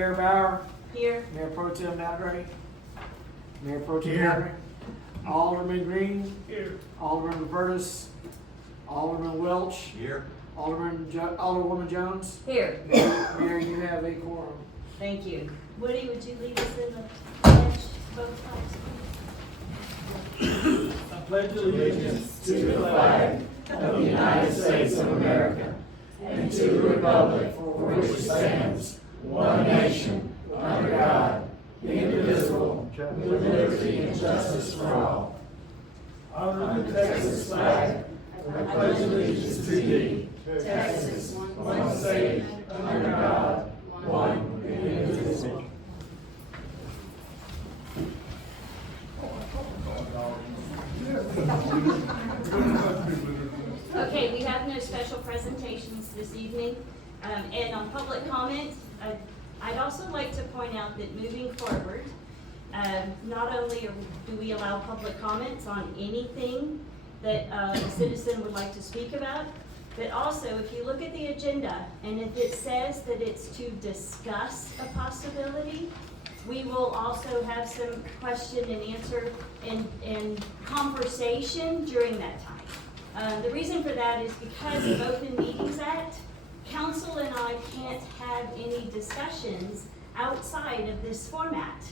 Mayor Bauer, Here. Mayor Pro Tem Nagray, Mayor Pro Tem Here. Nagray, Alderman Green, Here. Alderman Vertus, Alderman Welch, Here. Alderwoman Jones. Here. Mayor, you have a quorum. Thank you. Woody, would you lead us in the pledge, both sides? I pledge allegiance to the flag of the United States of America and to the republic for which it stands, one nation, under God, indivisible, with liberty and justice for all. Under the Texas flag, I pledge allegiance to thee, Texas, one state, under God, one indivisible. Okay, we have no special presentations this evening. And on public comment, I'd also like to point out that moving forward, not only do we allow public comments on anything that a citizen would like to speak about, but also if you look at the agenda and if it says that it's to discuss a possibility, we will also have some question and answer and conversation during that time. The reason for that is because of Open Meetings Act, council and I can't have any discussions outside of this format.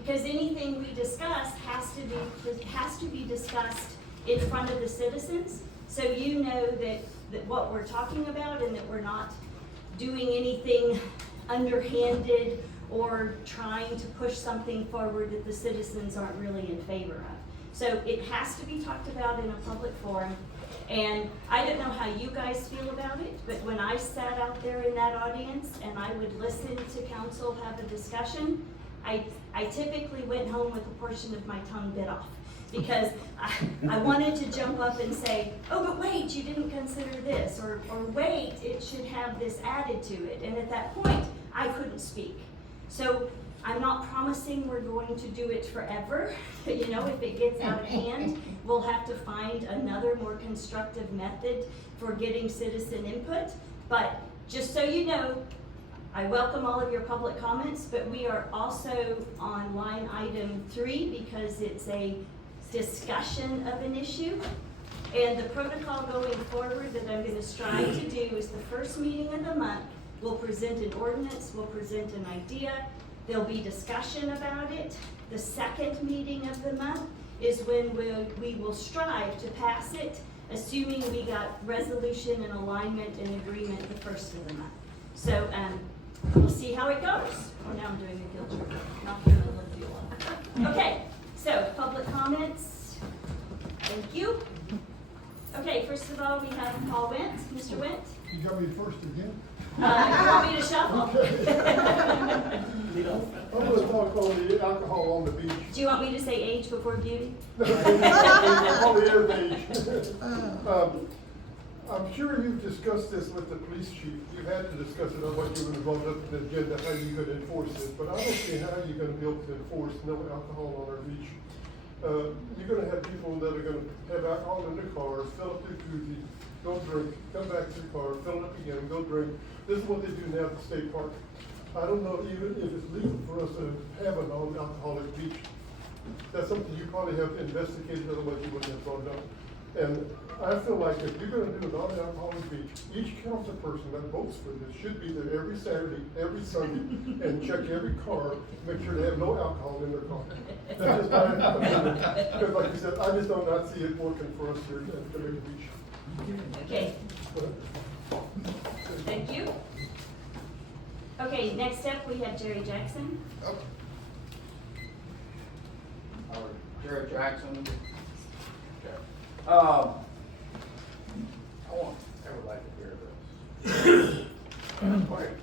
Because anything we discuss has to be discussed in front of the citizens, so you know that what we're talking about and that we're not doing anything underhanded or trying to push something forward that the citizens aren't really in favor of. So it has to be talked about in a public forum. And I don't know how you guys feel about it, but when I sat out there in that audience and I would listen to council have a discussion, I typically went home with a portion of my tongue bit off. Because I wanted to jump up and say, oh, but wait, you didn't consider this, or wait, it should have this added to it. And at that point, I couldn't speak. So I'm not promising we're going to do it forever. You know, if it gets out of hand, we'll have to find another more constructive method for getting citizen input. But just so you know, I welcome all of your public comments, but we are also on line item 3 because it's a discussion of an issue. And the protocol going forward that I'm going to strive to do is the first meeting of the month, we'll present an ordinance, we'll present an idea, there'll be discussion about it. The second meeting of the month is when we will strive to pass it, assuming we got resolution and alignment and agreement the first of the month. So we'll see how it goes. Oh, now I'm doing a guilt trip. Not gonna lift you up. Okay, so public comments. Thank you. Okay, first of all, we have Paul Went. Mr. Went. You got me first again? You want me to shuffle? I'm gonna talk on the alcohol on the beach. Do you want me to say age before beauty? Probably air beach. I'm sure you've discussed this with the police chief. You had to discuss it on what you would have brought up in the agenda, how you could enforce it. But I don't see how you're gonna be able to enforce no alcohol on our beach. You're gonna have people that are gonna have alcohol in their cars, fill up their koozie, go drink, come back to the car, fill it up again, go drink. This is what they do now at the state park. I don't know even if it's legal for us to have a non-alcoholic beach. That's something you probably have investigated, otherwise you wouldn't have brought it up. And I feel like if you're gonna do a non-alcoholic beach, each council person that votes for this should be there every Saturday, every Sunday, and check every car, make sure they have no alcohol in their car. That's just my opinion. Because like you said, I just do not see it working for us here at Jamaica Beach. Okay, thank you. Okay, next up we have Jerry Jackson. Jerry Jackson. I want everybody to hear this. Quick.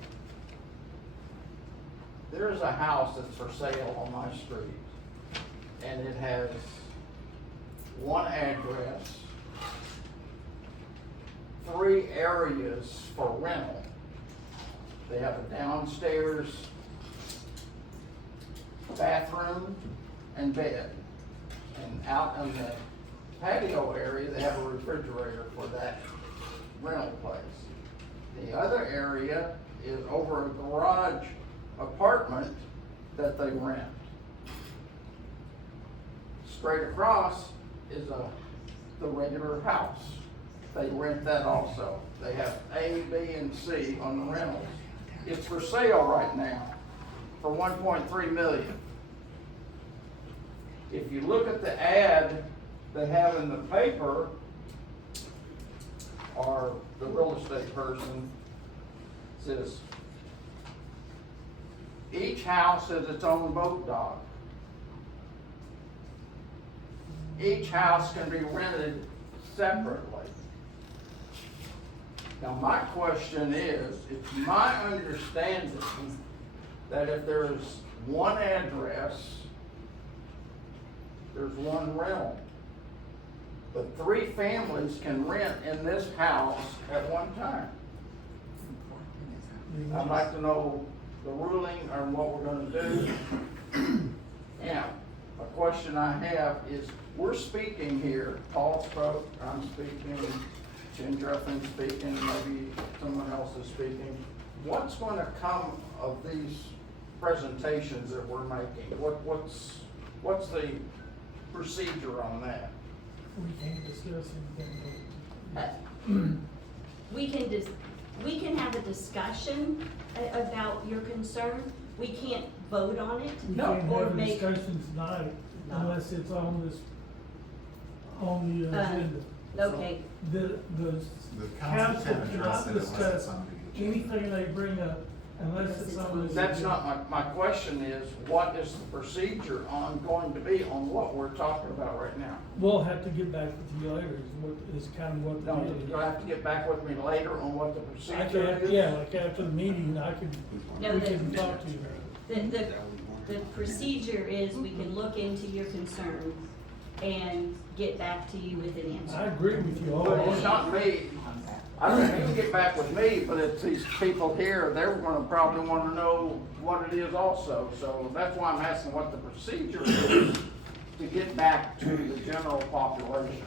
There's a house that's for sale on my street, and it has one address, 3 areas for rental. They have a downstairs bathroom and bed, and out in the patio area, they have a refrigerator for that rental place. The other area is over a garage apartment that they rent. Straight across is the regular house. They rent that also. They have A, B, and C on the rentals. It's for sale right now for 1.3 million. If you look at the ad they have in the paper, or the real estate person says, each house has its own boat dock. Each house can be rented separately. Now, my question is, it's my understanding that if there's one address, there's one rental. But 3 families can rent in this house at one time. I'd like to know the ruling on what we're gonna do. Now, a question I have is, we're speaking here, Paul spoke, I'm speaking, Jen Dreffen's speaking, maybe someone else is speaking. What's gonna come of these presentations that we're making? What's the procedure on that? We can't discuss anything. We can have a discussion about your concern. We can't vote on it. We can't or have a make- discussion tonight unless it's on the agenda. Okay, The council council can address cannot it unless discuss it's on the agenda. anything they bring up unless it's on the. That's agenda. not my question is, what is the procedure going to be on what we're talking about right now? We'll have to get back with you later, is kind of what No, the deal is. you'll have to get back with me later on what the I procedure can, is? yeah, like after the meeting, No, we the- can talk to you. the procedure is we can look into your concerns and get back to you with an I answer. agree with you all. But it's not me. I mean, you can get back with me, but it's these people here, they're gonna probably wanna know what it is also. So that's why I'm asking what the procedure is to get back to the general population.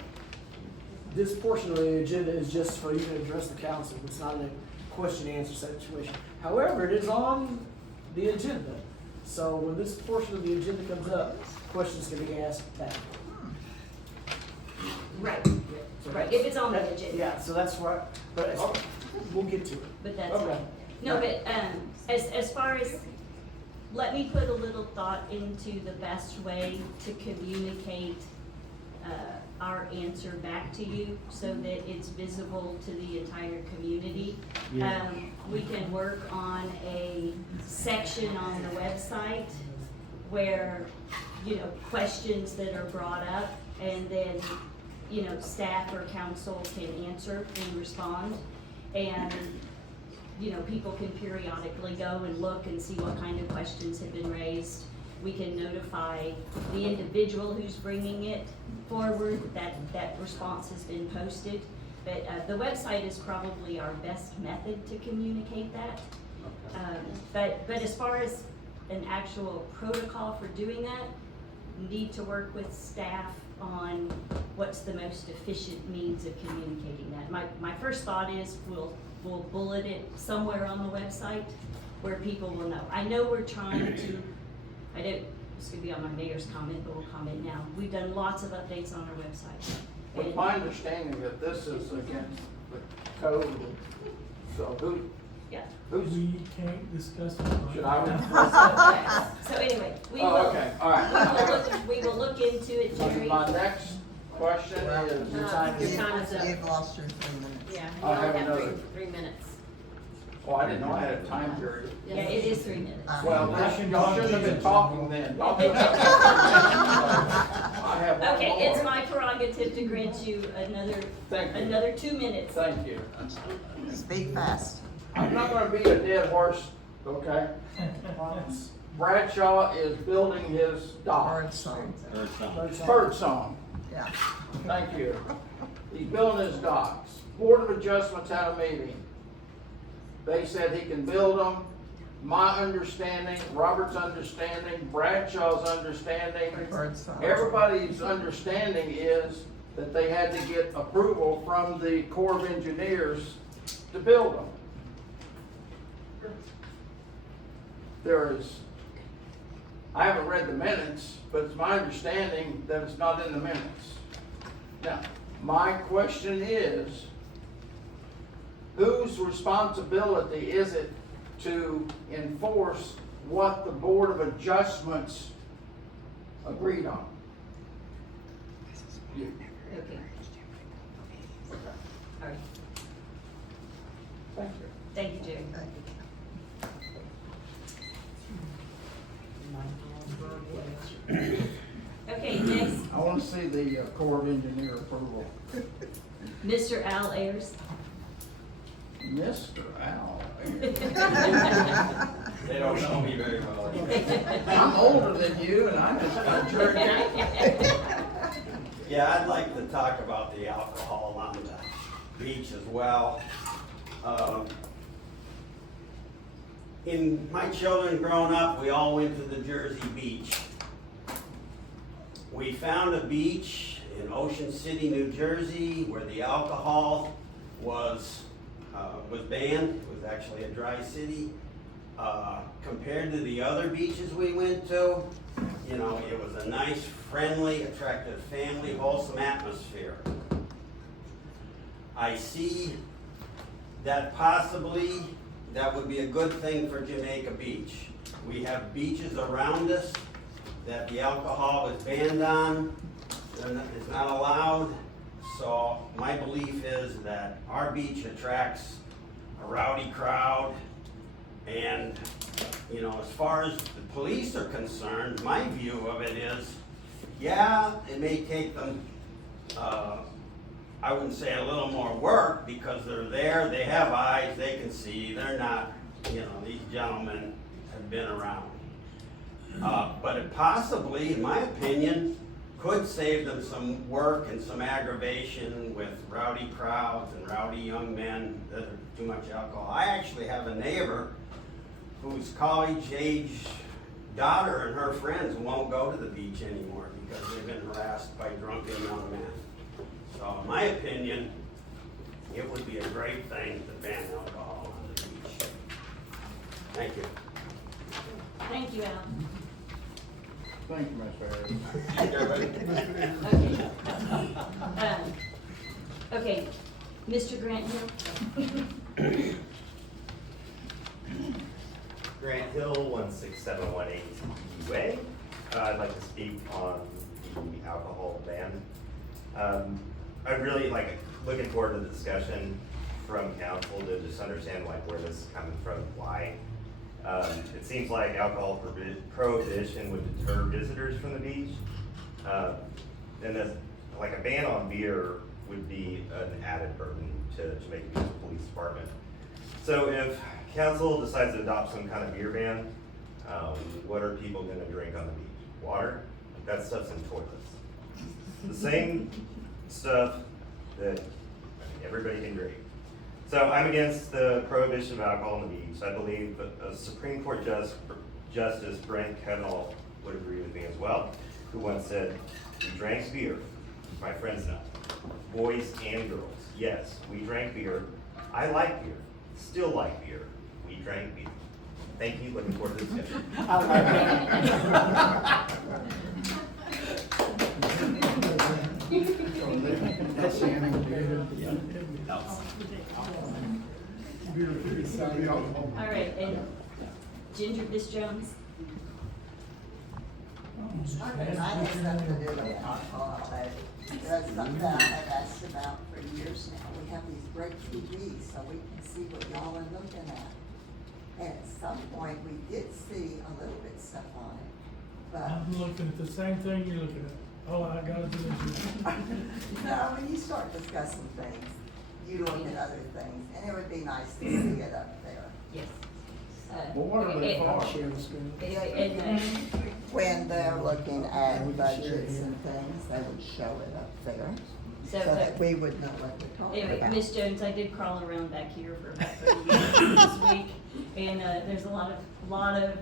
This portion of the agenda is just for you to address the council. It's not a question and answer situation. However, it is on the agenda. So when this portion of the agenda comes up, questions can be asked back. Right, right, if it's on the agenda. Yeah, so that's why, but we'll get to it. But that's Okay. fine. No, but, as far as, let me put a little thought into the best way to communicate, our answer back to you so that it's visible to the entire community. Yeah. We can work on a section on the website where, questions that are brought up, and then, staff or council can answer and respond. And, people can periodically go and look and see what kind of questions have been raised. We can notify the individual who's bringing it forward that response has been posted. But, the website is probably our best method to communicate that. But as far as an actual protocol for doing that, need to work with staff on what's the most efficient means of communicating that. My first thought is we'll bullet it somewhere on the website where people will know. I know we're trying to, this could be on my mayor's comment, but we'll comment now. We've done lots of updates on our website. With And- my understanding that this is against the code, so Yeah. who's, We can't discuss it. should I? So anyway, we Oh, will, okay, all right. we will look into it, Jerry. My next question is, Your time is up. You've lost your 3 minutes. Yeah, I you have only have another. 3 minutes. oh, I didn't know I had a time period. Yeah, it is 3 minutes. Well, y'all shouldn't have been talking then. Y'all could have- I have one Okay, more. it's my prerogative to grant you Thank you. another 2 minutes. Thank you. Speak fast. I'm not gonna beat a dead horse, okay? Bradshaw is building his dock. Bird song. Bird song. Yeah. Thank you. He's building his docks. Board of Adjustments had a meeting. They said he can build them. My understanding, Robert's understanding, Bradshaw's understanding, Bird song. everybody's understanding is that they had to get approval from the Corps of Engineers to build them. I haven't read the minutes, but it's my understanding that it's not in the minutes. Now, my question is, whose responsibility is it to enforce what the Board of Adjustments agreed on? You. Okay, all right. Thank you. Thank you, Jerry. Okay, next, I want to see the Corps of Engineer approval. Mr. Al Ayers. Mr. Al. They don't know me very well. I'm older than you and I just got turned out. Yeah, I'd like to talk about the alcohol on the beach as well. In my children growing up, we all went to the Jersey Beach. We found a beach in Ocean City, New Jersey, where the alcohol was banned. It was actually a dry city. Compared to the other beaches we went to, you know, it was a nice, friendly, attractive, family, wholesome atmosphere. I see that possibly that would be a good thing for Jamaica Beach. We have beaches around us that the alcohol is banned on, is not allowed. So my belief is that our beach attracts a rowdy crowd. And, you know, as far as the police are concerned, my view of it is, yeah, it may take them, I wouldn't say a little more work, because they're there, they have eyes, they can see, they're not, you know, these gentlemen have been around. But it possibly, in my opinion, could save them some work and some aggravation with rowdy crowds and rowdy young men that are too much alcohol. I actually have a neighbor whose college-age daughter and her friends won't go to the beach anymore because they've been harassed by drunken young men. So in my opinion, it would be a great thing to ban alcohol on the beach. Thank you. Thank you, Al. Thank you, Mr. Harris. Okay, Mr. Grant Hill. Grant Hill, 16718 UA. I'd like to speak on the alcohol ban. I'd really looking forward to the discussion from council to just understand where this is coming from, why. It seems like alcohol prohibition would deter visitors from the beach. And a ban on beer would be an added burden to Jamaica Beach Police Department. So if council decides to adopt some kind of beer ban, what are people gonna drink on the beach? Water? That stuff's in toilets. The same stuff that everybody can drink. So I'm against the prohibition of alcohol on the beach. I believe a Supreme Court Justice Brent Kavanaugh would agree with me as well, who once said, "We drank beer, my friends know, boys and girls. Yes, we drank beer. I like beer, still like beer. We drank beer." Thank you, looking forward to the discussion. All right, and Ginger, Miss Jones. I have something to do with alcohol, but that's something that I have asked about for years now. We have these great TVs so we can see what y'all are looking at. And at some point, we did see a little bit stuff on it, but. I'm looking at the same thing you're looking at. All I gotta do is. No, when you start discussing things, you look at other things, and it would be nice to see it up there. Yes. Well, what are they for? Share the screen. Anyway, and, When they're looking at budgets and things, they would show it up there, so, so that we would know what they're talking anyway, about. Miss Jones, I did crawl around back here for about 30 minutes this week, and there's a lot of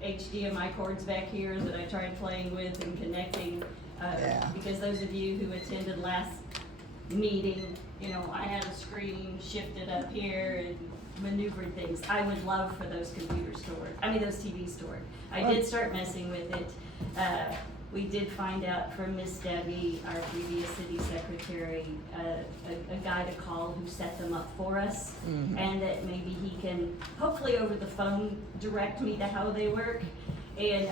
HDMI cords back here that I tried playing with and connecting. Yeah. Because those of you who attended last meeting, you know, I had a screen shifted up here, and maneuvered things. I would love for those computers to work, those TVs to work. I did start messing with it. We did find out from Miss Debbie, our previous city secretary, a guy to call who set them up for us. And that maybe he can, hopefully over the phone, direct me to how they work. And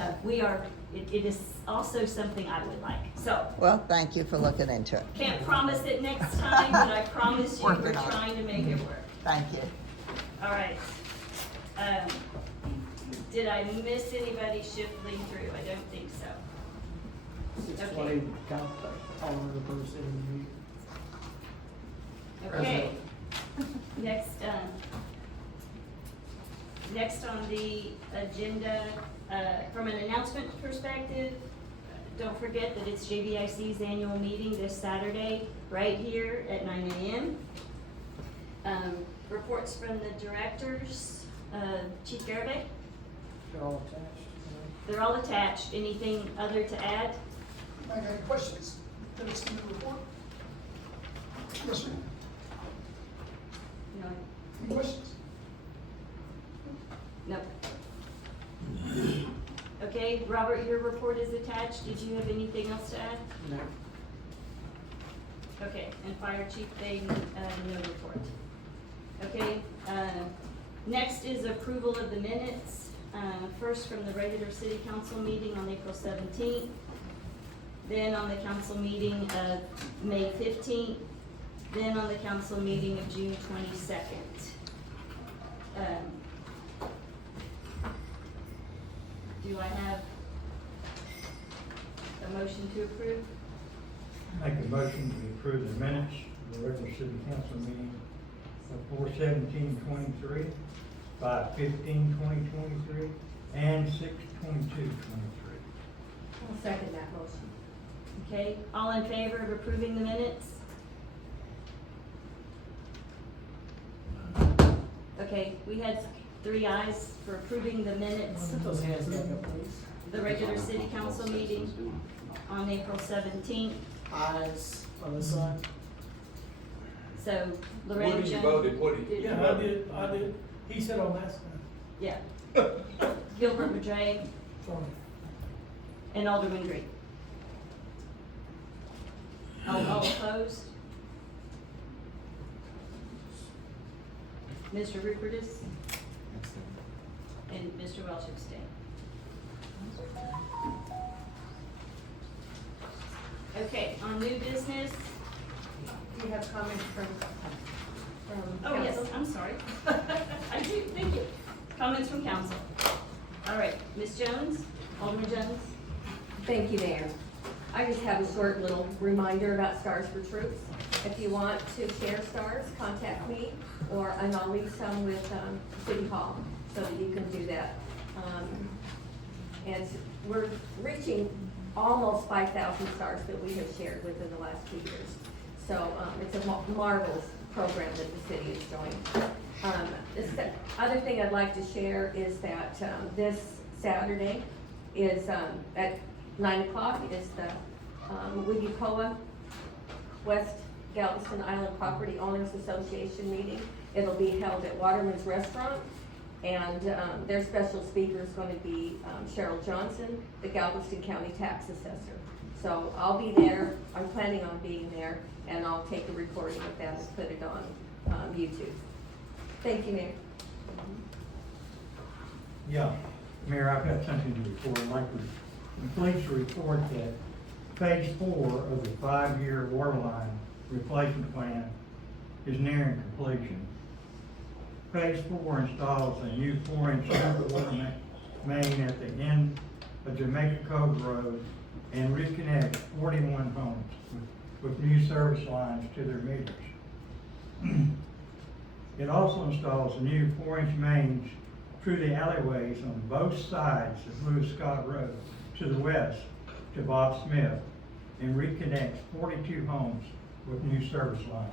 it is also something I would like. So, Well, thank you for looking into it. can't promise it next time, but I promise you we're Working on it. trying to make it work. Thank you. All right. Did I miss anybody shuffling through? I don't think so. 620, count all of the person. Okay. Next on the agenda, from an announcement perspective, don't forget that it's JBIC's annual meeting this Saturday, right here at 9 a.m. Reports from the directors, Chief Garabay, They're all attached. they're all attached. Anything other to add? I got questions. Did I see the report? Yes, sir. No. Any questions? No. Okay, Robert, your report is attached. Did you have anything else to add? No. Okay, and Fire Chief, they, no report. Okay, next is approval of the minutes. First from the regular city council meeting on April 17th. Then on the council meeting of May 15th. Then on the council meeting of June 22nd. Do I have a motion to approve? Make a motion to approve the minutes of the regular city council meeting of 4/17/23, 5/15/2023, and 6/22/23. I'll second that motion. Okay, all in favor of approving the minutes? Okay, we had 3 ayes for approving the minutes. Put those hands back up, please. The regular city council meeting on April 17th. Eyes on the side. So Lorraine Jones. Yeah, I did. He said on that side. Yeah. Gilbert Madre Sorry. and Alderman Green. All opposed? Mr. Rupertus? And Mr. Welch abstained. Okay, on new business, Do you have comments from oh yes, council? I'm sorry. I do, thank you. Comments from council. All right, Ms. Jones, Alderman Jones? Thank you, Mayor. I just have a short little reminder about Stars for Troops. If you want to share stars, contact me, and I'll leave some with City Hall so that you can do that. And we're reaching almost 5,000 stars that we have shared within the last 2 years. So it's a marvelous program that the city is doing. The other thing I'd like to share is that this Saturday is at 9 o'clock is the Wigicoa West Galveston Island Property Owners Association meeting. It'll be held at Waterman's Restaurant, and their special speaker is going to be Cheryl Johnson, the Galveston County Tax Assessor. So I'll be there. I'm planning on being there, and I'll take a recording of that and put it on YouTube. Thank you, Mayor. Yeah, Mayor, I've got something to report. I'd like to please report that phase 4 of the 5-year water line replacement plan is nearing completion. Phase 4 installs a new 4-inch water main at the end of Jamaica Cove Road and reconnects 41 homes with new service lines to their meters. It also installs new 4-inch mains through the alleyways on both sides of Lewis Scott Road to the west to Bob Smith and reconnects 42 homes with new service lines.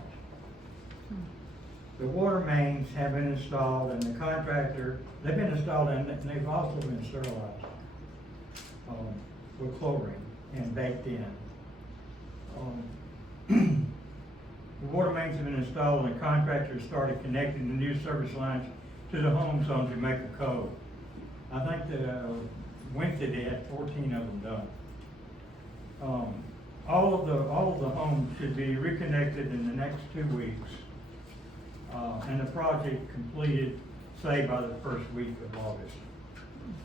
The water mains have been installed and the contractor, they've been installed and they've also been sterilized with chlorine and baked in. The water mains have been installed and the contractor started connecting the new service lines to the homes on Jamaica Cove. I think the Wednesday they had 14 of them done. All of the homes should be reconnected in the next 2 weeks, and the project completed, say, by the first week of August.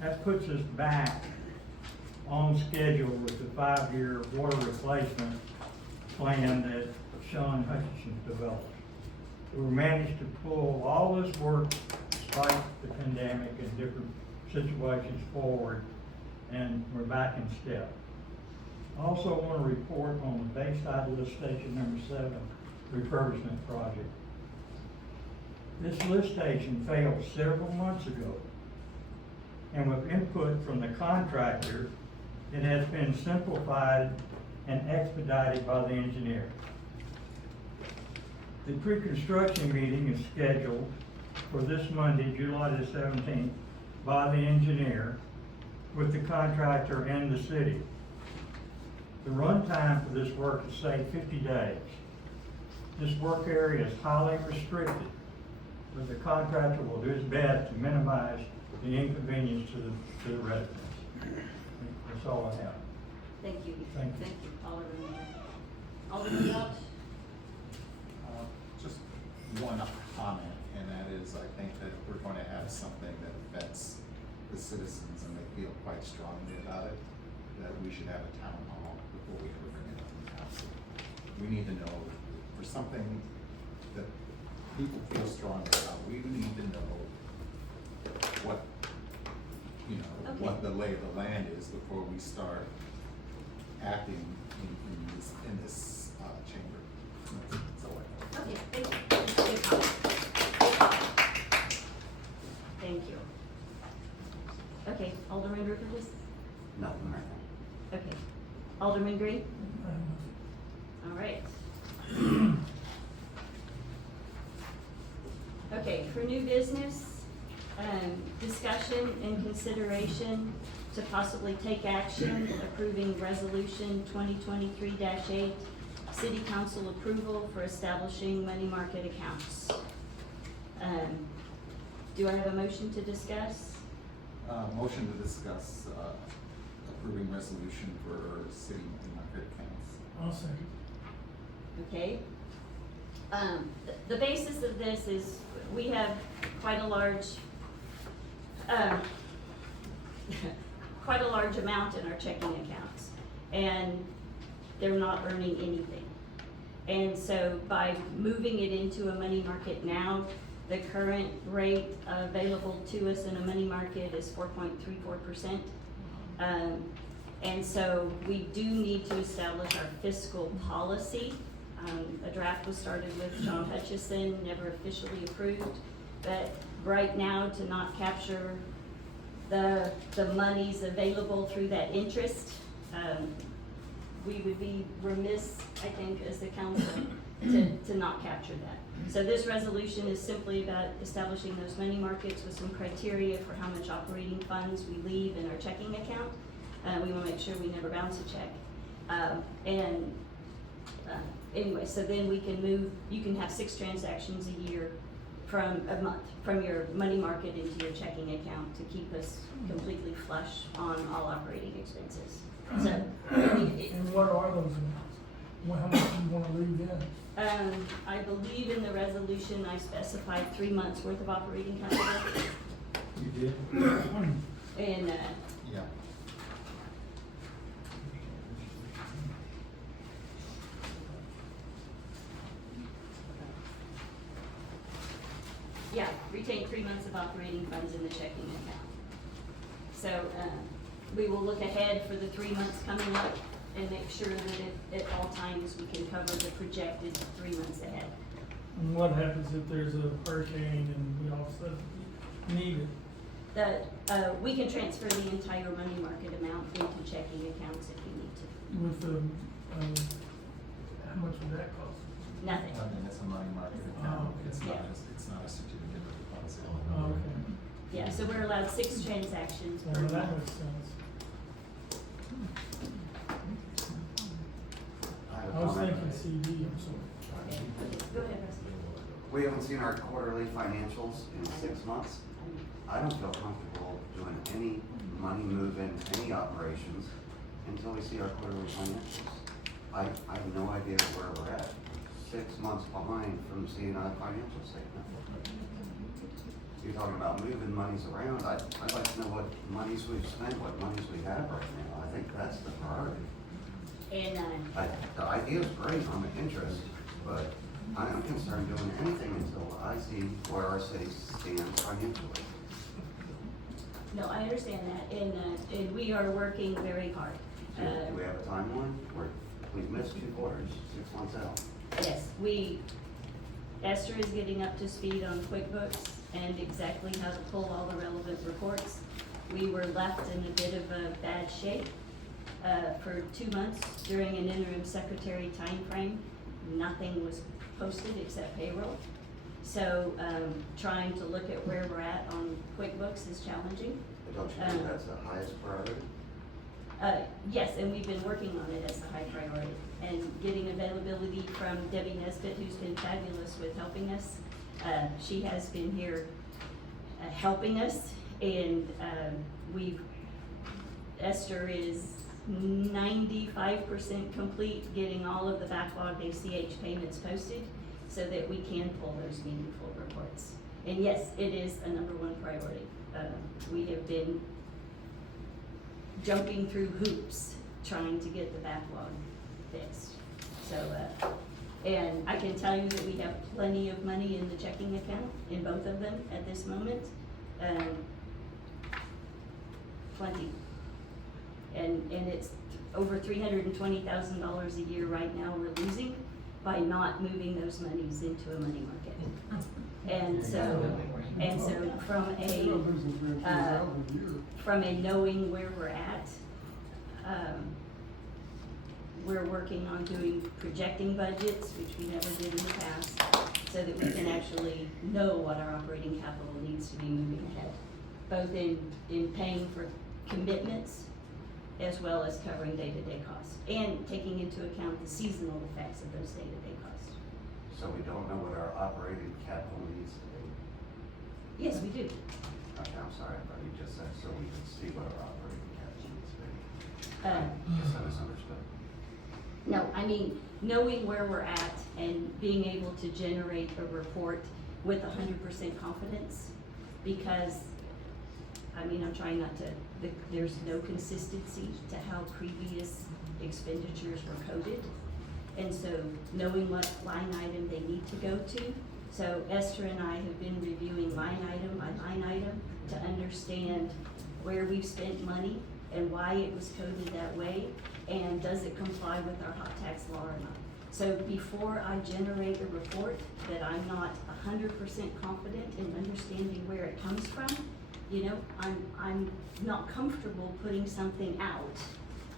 That puts us back on schedule with the 5-year water replacement plan that Sean Hutchinson developed. We managed to pull all this work despite the pandemic and different situations forward, and we're back in step. I also want to report on the Bayside Lift Station number 7 refurbishment project. This lift station failed several months ago, and with input from the contractor, it has been simplified and expedited by the engineer. The pre-construction meeting is scheduled for this Monday, July the 17th, by the engineer with the contractor and the city. The run time for this work is, say, 50 days. This work area is highly restricted, but the contractor will do his best to minimize the inconvenience to the residents. That's all I have. Thank you. Thank you. Thank you, Alderman. Alderman Welch? Just one comment, and that is, I think that if we're going to have something that affects the citizens and they feel quite strongly about it, that we should have a town hall before we ever bring it up in council. We need to know, for something that people feel strongly about, we need to know what, Okay. what the lay of the land is before we start acting in this chamber. That's all I have. Okay, thank you. Good comment. Thank you. Okay, Alderman Rivers? No, Okay. Alderman Green? All right. Okay, for new business, discussion and consideration to possibly take action approving resolution 2023-8, city council approval for establishing money market accounts. Do I have a motion to discuss? Motion to discuss approving resolution for city money market accounts. I'll second. Okay. The basis of this is we have quite a large, quite a large amount in our checking accounts, and they're not earning anything. And so by moving it into a money market now, the current rate available to us in a money market is 4.34%. And so we do need to establish our fiscal policy. A draft was started with John Hutchison, never officially approved, but right now, to not capture the monies available through that interest, we would be remiss, I think, as the council to not capture that. So this resolution is simply about establishing those money markets with some criteria for how much operating funds we leave in our checking account. We want to make sure we never bounce a check. Anyway, so then we can move, you can have 6 transactions a year from a month, from your money market into your checking account to keep us completely flush on all operating expenses. So, And what are those amounts? How much do you wanna leave in? I believe in the resolution I specified 3 months worth of operating capital. You did? And, Yeah. yeah, retain 3 months of operating funds in the checking account. So, we will look ahead for the 3 months coming up and make sure that at all times we can cover the projected 3 months ahead. And what happens if there's a hurricane and we all of a sudden need it? That, we can transfer the entire money market amount into checking accounts if we need to. With the, how much would that cost? Nothing. I mean, it's a money market account. Oh, It's not, yeah. it's not a certificate of deposit. Oh, okay. Yeah, so we're allowed 6 transactions per Well, that month. makes sense. I have I was a comment. thinking CD, I'm sorry. Okay, go ahead, Rusty. We haven't seen our quarterly financials in 6 months. I don't feel comfortable doing any money moving, any operations until we see our quarterly financials. I have no idea where we're at. 6 months behind from seeing our financial statement. You're talking about moving monies around. I'd like to know what monies we've spent, what monies we have right now. I think that's the priority. And, The idea is great on the interest, but I am concerned doing anything until I see where our city stands financially. no, I understand that, and we are working very hard. Do we have a timeline? We've missed 2 quarters, 6 months out. Yes, Esther is getting up to speed on QuickBooks and exactly how to pull all the relevant reports. We were left in a bit of a bad shape for 2 months during an interim secretary timeframe. Nothing was posted except payroll. So trying to look at where we're at on QuickBooks is challenging. But don't you think that's the highest priority? Yes, and we've been working on it as a high priority, and getting availability from Debbie Nesbitt, who's been fabulous with helping us. She has been here helping us, and Esther is 95% complete getting all of the backlogged ACH payments posted so that we can pull those meaningful reports. And yes, it is a #1 priority. We have been jumping through hoops trying to get the backlog fixed. So, and I can tell you that we have plenty of money in the checking account, in both of them at this moment. Plenty. And it's over $320,000 a year right now we're losing by not moving those monies into a money market. And so from a knowing where we're at, we're working on projecting budgets, which we never did in the past, so that we can actually know what our operating capital needs to be moving ahead, both in paying for commitments as well as covering day-to-day costs and taking into account the seasonal effects of those day-to-day costs. So we don't know what our operating capital needs to be. Yes, we do. Okay, I'm sorry, I thought you just said so we can see what our operating capital needs to be. Uh, I guess I misunderstood. No, I mean, knowing where we're at and being able to generate a report with 100% confidence, because, I mean, I'm trying not to, there's no consistency to how previous expenditures were coded. And so knowing what line item they need to go to. So Esther and I have been reviewing line item by line item to understand where we've spent money and why it was coded that way, and does it comply with our hot tax law or not. So before I generate a report that I'm not 100% confident in understanding where it comes from, you know, I'm not comfortable putting something out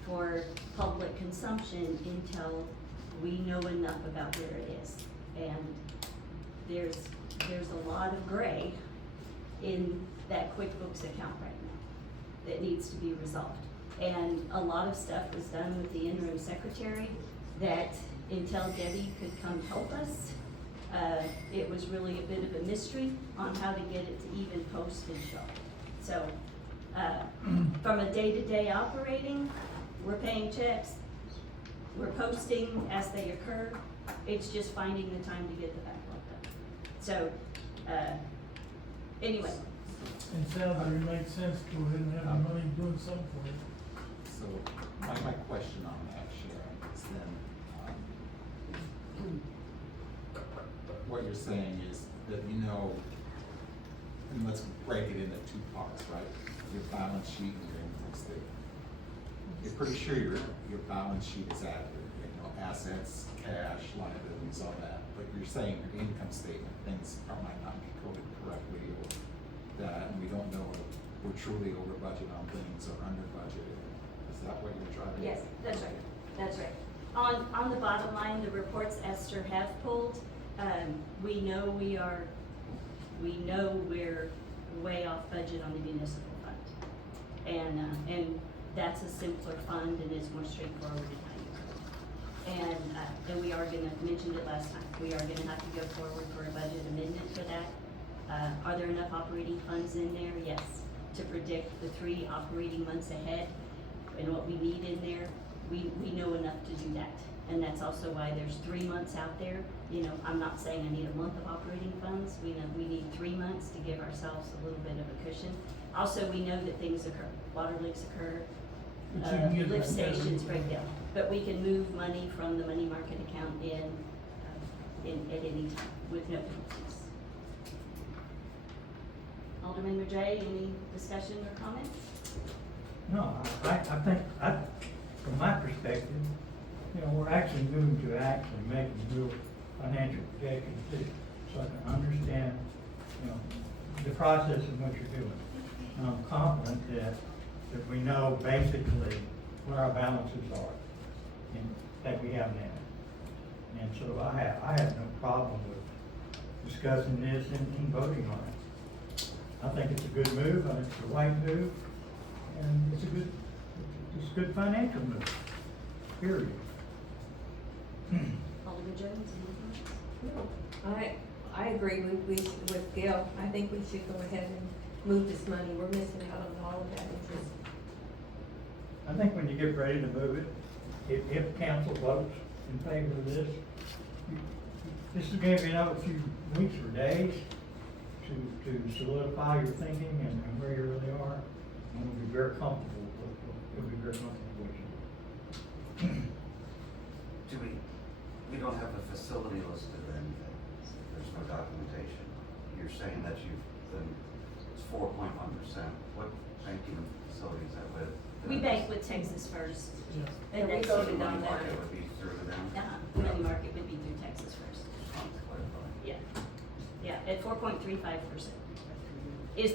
for public consumption until we know enough about where it is. And there's a lot of gray in that QuickBooks account right now that needs to be resolved. And a lot of stuff was done with the interim secretary that until Debbie could come help us, it was really a bit of a mystery on how to get it to even post and show. So, from a day-to-day operating, we're paying checks, we're posting as they occur. It's just finding the time to get the backlog done. So, anyway. And salary makes sense to go ahead and have the money doing something for you. So my question on that, Sharon, is then, what you're saying is that you know, and let's break it into 2 parts, right? Your balance sheet and your income statement. You're pretty sure your balance sheet is accurate, you know, assets, cash, liabilities, all that. But you're saying your income statement, things might not be coded correctly, or that we don't know if we're truly over budget on things or under budget. Is that what you're driving? Yes, that's right, that's right. On the bottom line, the reports Esther have pulled, we know we're way off budget on the municipal fund. And that's a simpler fund and is more straightforward in how you code. And we are gonna, mentioned it last time, we are gonna have to go forward for a budget amendment for that. Are there enough operating funds in there? Yes, to predict the 3 operating months ahead and what we need in there. We know enough to do that. And that's also why there's 3 months out there. You know, I'm not saying I need a month of operating funds. We know we need 3 months to give ourselves a little bit of a cushion. Also, we know that things occur, water leaks occur, But you can get lift that done. stations break down. But we can move money from the money market account in at any time with no penalties. Alderman Majay, any discussion or comments? No, I think, from my perspective, you know, we're actually moving to actually making real financial projections too, so I can understand, you know, the process of what you're doing. And I'm confident that we know basically what our balances are and that we have now. And so I have no problem with discussing this and voting on it. I think it's a good move, I think it's the right move, and it's a good financial move, period. Alderman Jones, anything else? I agree with Gail. I think we should go ahead and move this money. We're missing out on all of that interest. I think when you get ready to move it, if council votes in favor of this, this is gonna be another few weeks or days to solidify your thinking and where you really are, and we'll be very comfortable with you. We don't have a facility listed or anything, there's no documentation. You're saying that it's 4.1%, what banking facility is that with? We bank with Texas First. Yes. And The that's who we money don't market know. would be through them? Money market would be through Texas First. Just wanted to clarify. Yeah, at 4.35% is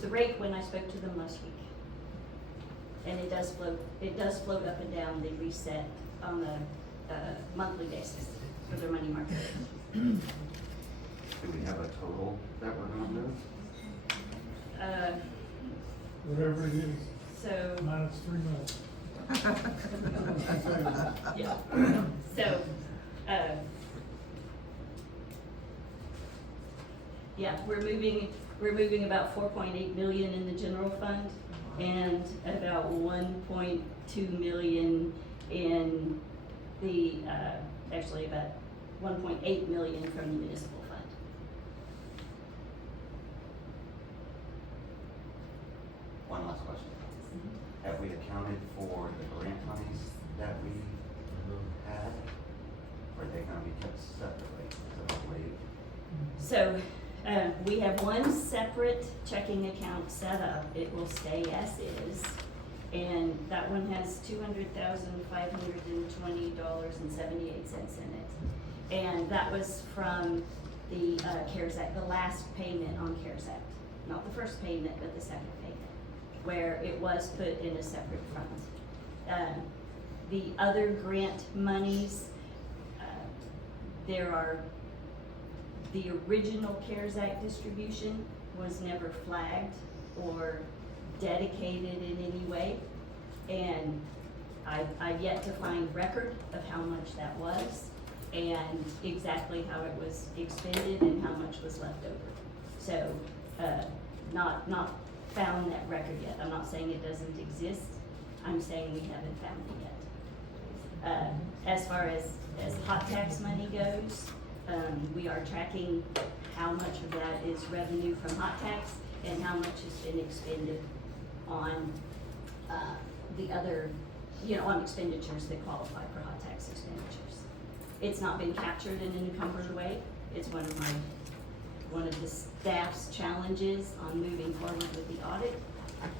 the rate when I spoke to them last week. And it does float up and down, they reset on a monthly basis for their money market. Do we have a total that we're gonna move? Whatever it is, So, minus 3 months. yeah, so, yeah, we're moving about 4.8 million in the general fund and about 1.2 million in the, actually about 1.8 million from the municipal fund. One last question. Have we accounted for the grant monies that we had? Or are they gonna be kept separately? Is that way? So, we have one separate checking account set up. It will stay as is. And that one has $200,520.78 in it. And that was from the CARES Act, the last payment on CARES Act. Not the first payment, but the second payment, where it was put in a separate fund. The other grant monies, the original CARES Act distribution was never flagged or dedicated in any way. And I've yet to find record of how much that was and exactly how it was expended and how much was left over. So, not found that record yet. I'm not saying it doesn't exist. I'm saying we haven't found it yet. As far as hot tax money goes, we are tracking how much of that is revenue from hot tax and how much has been expended on, the other, on expenditures that qualify for hot tax expenditures. It's not been captured in an encumbered way. It's one of the staff's challenges on moving forward with the audit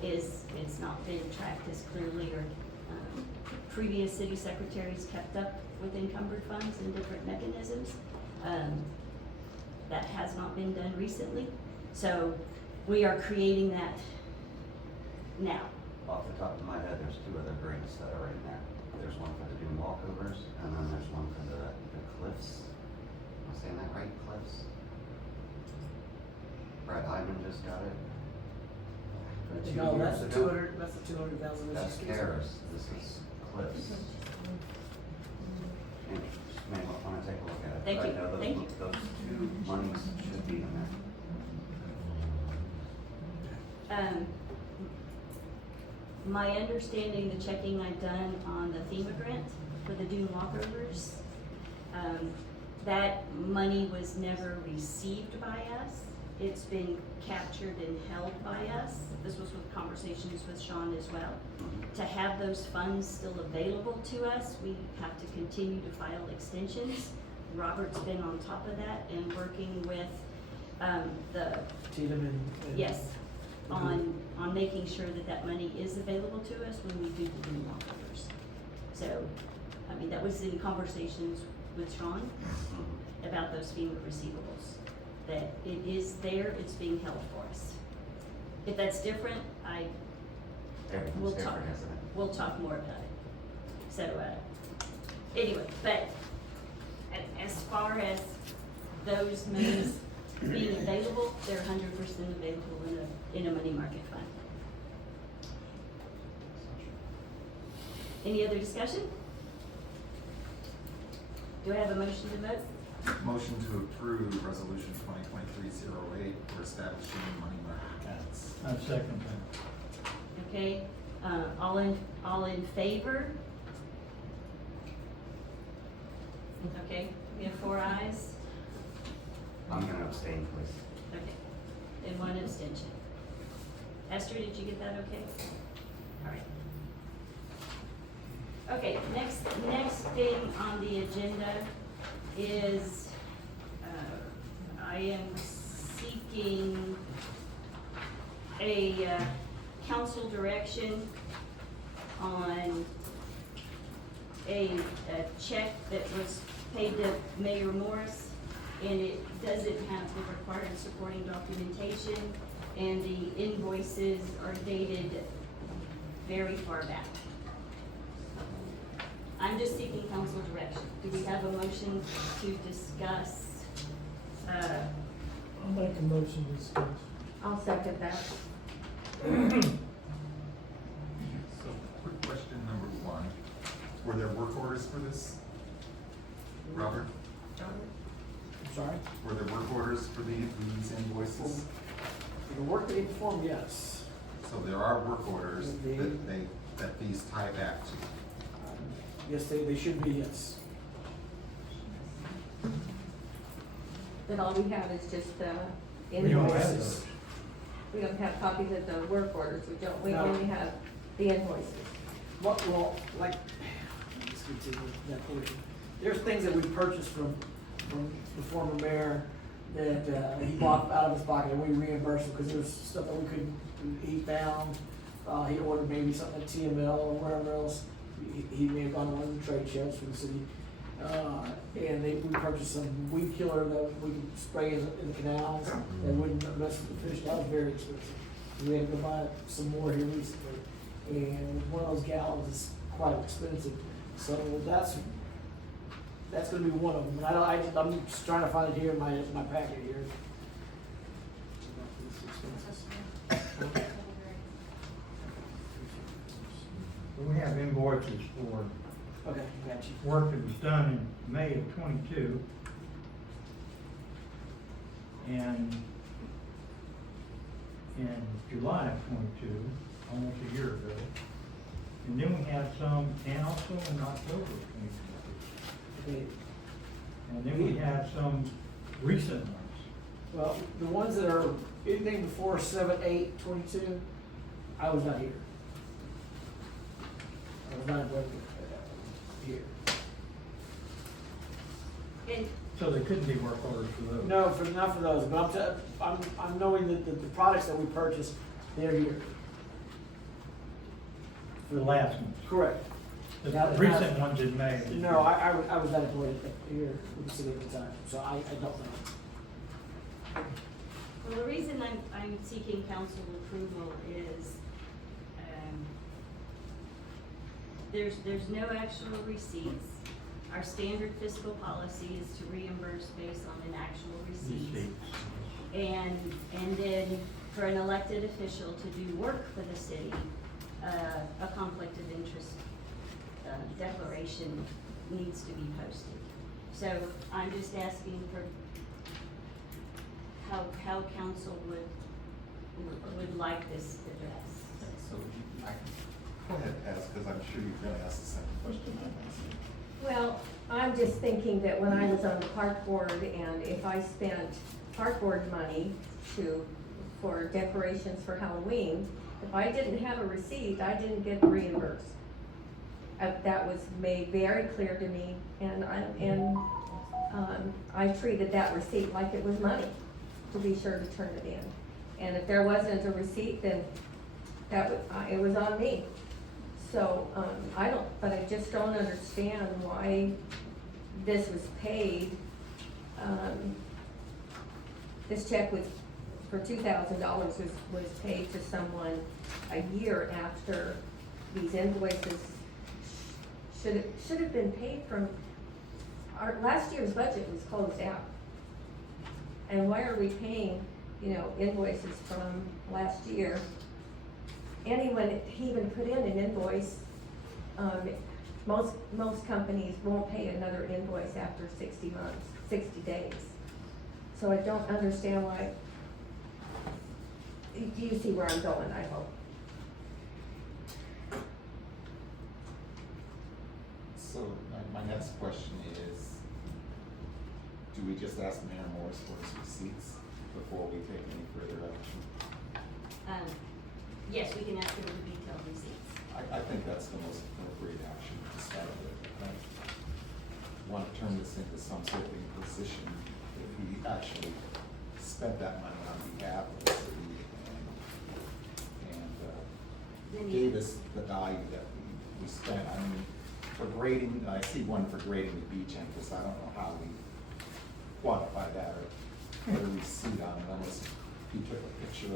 is it's not been tracked as clearly or, previous city secretaries kept up with encumbered funds and different mechanisms. That has not been done recently. So we are creating that now. Off the top of my head, there's 2 other grants that are in there. There's one for the dune walkovers, and then there's one for the cliffs. Am I saying that right, cliffs? Brad Hyman just got it. For 2 No, years that's the ago. 200,000 that That's she's. CARES, this is cliffs. And just may wanna take a look at it. Thank But I you, know those- thank you. Those two monies should be in there. My understanding, the checking I've done on the FEMA grant for the dune walkovers, that money was never received by us. It's been captured and held by us. This was with conversations with Sean as well. To have those funds still available to us, we have to continue to file extensions. Robert's been on top of that and working with, the, Tiedemann and. yes, on making sure that that money is available to us when we do the dune walkovers. So, I mean, that was in conversations with Sean about those FEMA receivables, that it is there, it's being held for us. If that's different, Everything's we'll talk, different, isn't it? we'll talk more about it. So, anyway, but as far as those monies being available, they're 100% available in a money market fund. Any other discussion? Do I have a motion to vote? Motion to approve resolution 2023-08 for establishing money market accounts. I second that. Okay, all in favor? Okay, we have 4 ayes. I'm gonna abstain, please. Okay, and 1 abstention. Esther, did you get that okay? All right. Okay, next thing on the agenda is, I am seeking a, council direction on a check that was paid to Mayor Morris, and it doesn't have the required supporting documentation, and the invoices are dated very far back. I'm just seeking council direction. Do we have a motion to discuss, I'll make a motion to discuss. I'll second that. So, quick question number 1. Were there work orders for this? Robert? I'm sorry? Were there work orders for these invoices? For the work that he performed, yes. So there are work orders Indeed. that these tie back to. Yes, they should be, yes. But all we have is just the We don't have invoices. those. We don't have copies of the work orders, we don't, we No. only have the invoices. Well, like, let's get to that portion. There's things that we purchased from the former mayor that, he bought out of his pocket and we reimbursed him because there was stuff that we couldn't, he found. He ordered maybe something at TML or wherever else. He may have gone to one of the trade shows for the city. And we purchased some weed killer that we could spray in the canals that wouldn't mess with the fish. That was very expensive. We had to go buy some more here recently. And one of those gallons is quite expensive. So that's gonna be one of them. And I'm just trying to find it here in my packet here. We have invoices for Okay, got you. work that was done in May of '22. And in July of '22, almost a year ago. And then we have some, and also in October of '22. Okay. And then we have some recent ones. Well, the ones that are anything before 7/8/22, I was not here. I was not here. and So there couldn't be work orders for those. No, not for those, but I'm knowing that the products that we purchased, they're here. For the last ones. Correct. The Now- recent ones in May. No, I was not employed here with the city at the time, so I don't know. well, the reason I'm seeking council approval is, there's no actual receipts. Our standard fiscal policy is to reimburse based on an actual receipt. Receipts. And then for an elected official to do work for the city, a conflict of interest declaration needs to be posted. So I'm just asking for how council would like this addressed. So I can, go ahead, ask, because I'm sure you're gonna ask the same question I'm asking. Well, I'm just thinking that when I was on the park board, and if I spent park board money for decorations for Halloween, if I didn't have a receipt, I didn't get reimbursed. That was made very clear to me, and I treated that receipt like it was money, to be sure to turn it in. And if there wasn't a receipt, then it was on me. So, but I just don't understand why this was paid. This check for $2,000 was paid to someone a year after these invoices should have been paid from, our last year's budget was closed out. And why are we paying, invoices from last year? Anyone even put in an invoice, most companies won't pay another invoice after 60 days. So I don't understand why. Do you see where I'm going, I hope? So my next question is, do we just ask Mayor Morris for his receipts before we take any further action? Yes, we can ask for the detailed receipts. I think that's the most appropriate action to start with. I want to turn this into some sort of position if he actually spent that money on behalf of the city and gave us the value that we spent. I mean, for grading, I see one for grading the beach entrance. I don't know how we quantify that or put a receipt on it unless he took a picture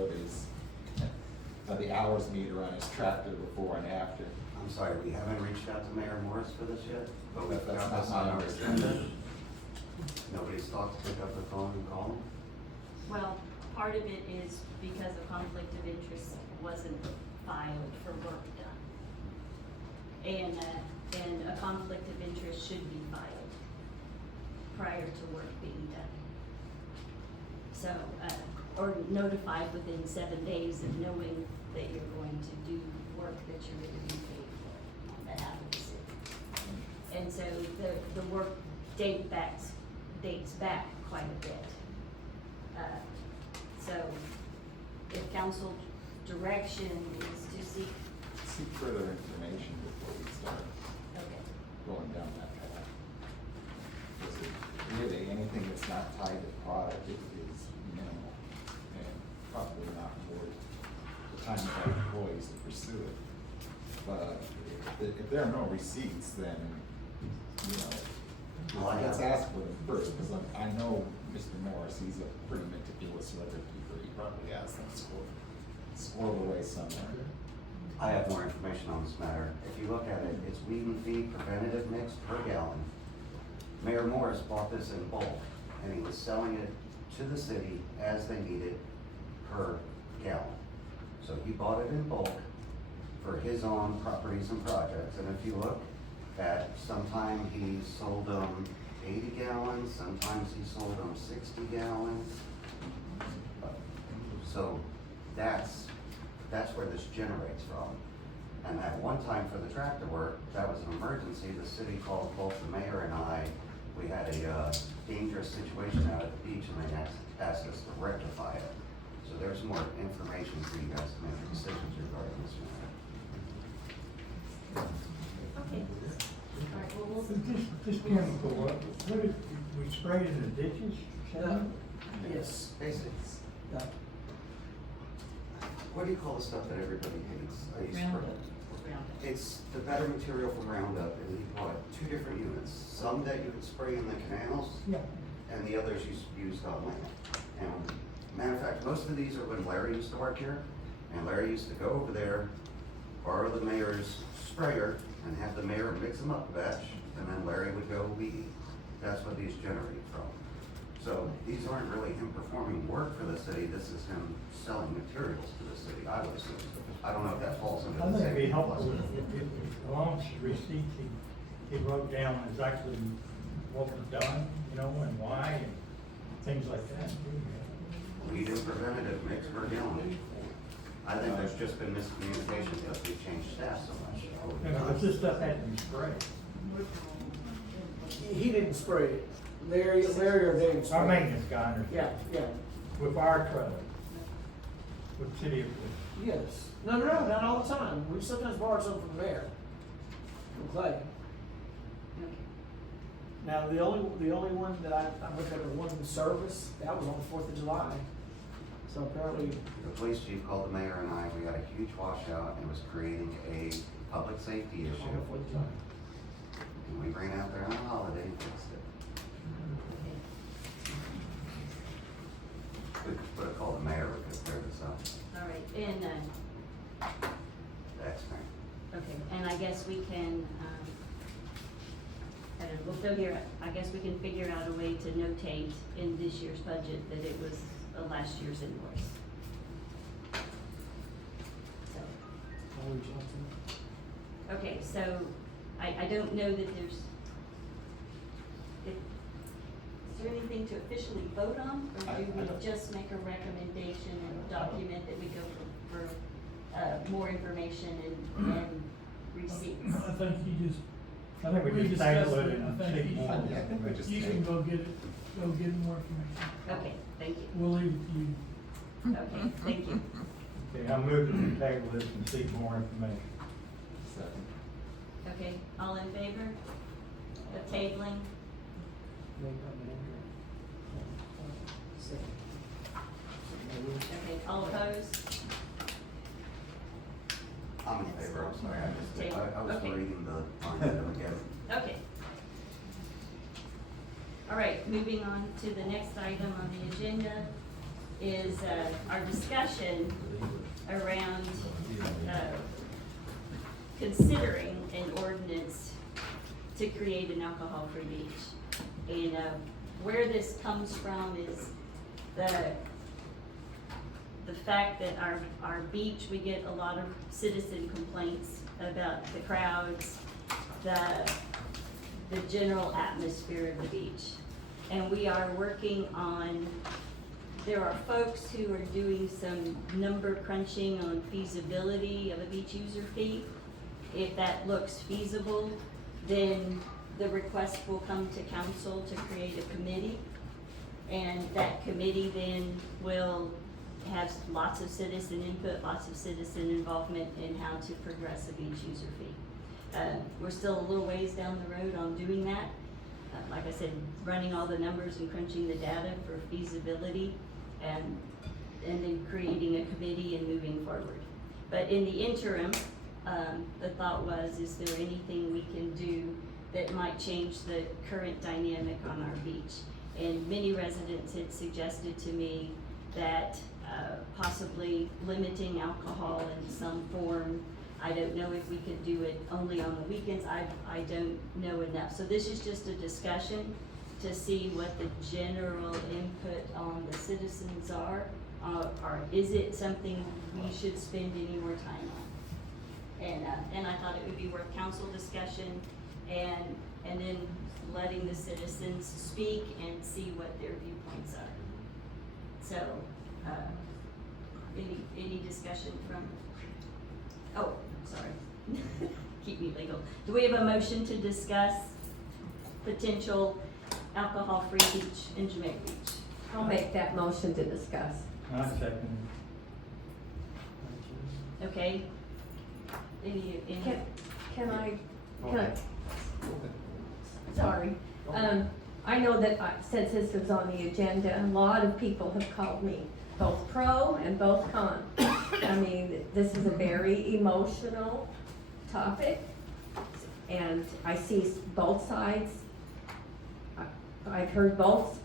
of the hours meter on his tractor before and after. I'm sorry, we haven't reached out to Mayor Morris for this yet, but we've That's got not this my on our understanding. agenda. Nobody's thought to pick up the phone and call him? Well, part of it is because a conflict of interest wasn't filed for work done. And a conflict of interest should be filed prior to work being done. So, or notified within 7 days of knowing that you're going to do work that you're going to be paid for on behalf of the city. And so the work dates back quite a bit. So if council direction is to seek, Further information before we start okay. going down that path. Because really, anything that's not tied to product is minimal and probably not worth the time of our employees to pursue it. But if there are no receipts, then, let's ask for them first, because I know Mr. Morris, he's a pretty meticulous record keeper. He probably has them squirreled away somewhere. I have more information on this matter. If you look at it, it's weed and feed preventative mix per gallon. Mayor Morris bought this in bulk, and he was selling it to the city as they needed per gallon. So he bought it in bulk for his own properties and projects. And if you look at, sometime he sold them 80 gallons, sometimes he sold them 60 gallons. So that's where this generates from. And at one time for the tractor work, that was an emergency. The city called both the mayor and I. We had a dangerous situation out at the beach, and they asked us to rectify it. So there's more information for you guys to make decisions regarding this matter. Okay. All right, well, This chemical, what did we spray it in the ditches? Yes. Basically, what do you call the stuff that everybody hates? I used to Roundup. It's the better material from Roundup, and he bought 2 different units. Some that you could spray in the canals, Yeah. and the others used on land. And matter of fact, most of these are when Larry used to work here, and Larry used to go over there, borrow the mayor's sprayer, and have the mayor mix them up a batch, and then Larry would go weed. That's what these generate from. So these aren't really him performing work for the city, this is him selling materials to the city, I would assume. I don't know if that falls under I the think same. it'd be helpful if along the receipt, he wrote down exactly what was done, you know, and why, and things like that. Lead in preventative, mix per gallon. I think there's just been miscommunication because we've changed staff so much over You know, time. if this stuff hadn't been sprayed. He didn't spray it. Larry or David Our sprayed it. maintenance guy understood. Yeah, With our trailer, with city of, yes. No, not all the time. We sometimes borrow some from there, from Clay. Now, the only one that I looked at, the one in service, that was on the 4th of July. So apparently, The police chief called the mayor and I, we got a huge washout, and it was creating a public safety on the issue. 4th of July. And we ran out there on a holiday and fixed it. We could have called the mayor, we could have cleared this up. All right, and, The ex-mayor. okay, and I guess we can, I don't know, we'll figure, I guess we can figure out a way to notate in this year's budget that it was last year's invoice. So, I'll reach out to him. okay, so I don't know that there's, is there anything to officially vote on? Or do we just make a recommendation and document that we go for more information and receipts? I think you just. I think we just discussed table it it. and I think seek you more. should- Yeah, I think we just You can go get more information. Okay, thank you. We'll leave it to you. Okay, thank you. Okay, I'm moving to table this and seek more information. Okay, all in favor of tabling? Okay, all opposed? I'm in favor, I'm sorry, I missed it. I was Okay. reading the line item again. Okay. All right, moving on to the next item on the agenda is our discussion around considering an ordinance to create an alcohol-free beach. And where this comes from is the fact that our beach, we get a lot of citizen complaints about the crowds, the general atmosphere of the beach. And we are working on, there are folks who are doing some number crunching on feasibility of a beach user fee. If that looks feasible, then the request will come to council to create a committee. And that committee then will have lots of citizen input, lots of citizen involvement in how to progress a beach user fee. We're still a little ways down the road on doing that. Like I said, running all the numbers and crunching the data for feasibility and then creating a committee and moving forward. But in the interim, the thought was, is there anything we can do that might change the current dynamic on our beach? And many residents had suggested to me that possibly limiting alcohol in some form. I don't know if we could do it only on the weekends. I don't know enough. So this is just a discussion to see what the general input on the citizens are. Or is it something we should spend any more time on? And I thought it would be worth council discussion and then letting the citizens speak and see what their viewpoints are. So, any discussion from, oh, sorry, keep me legal. Do we have a motion to discuss potential alcohol-free beach in Jamaica Beach? I'll make that motion to discuss. I second. Okay? Any, Can I, sorry. I know that since this was on the agenda, a lot of people have called me, both pro and both con. I mean, this is a very emotional topic, and I see both sides. I've heard both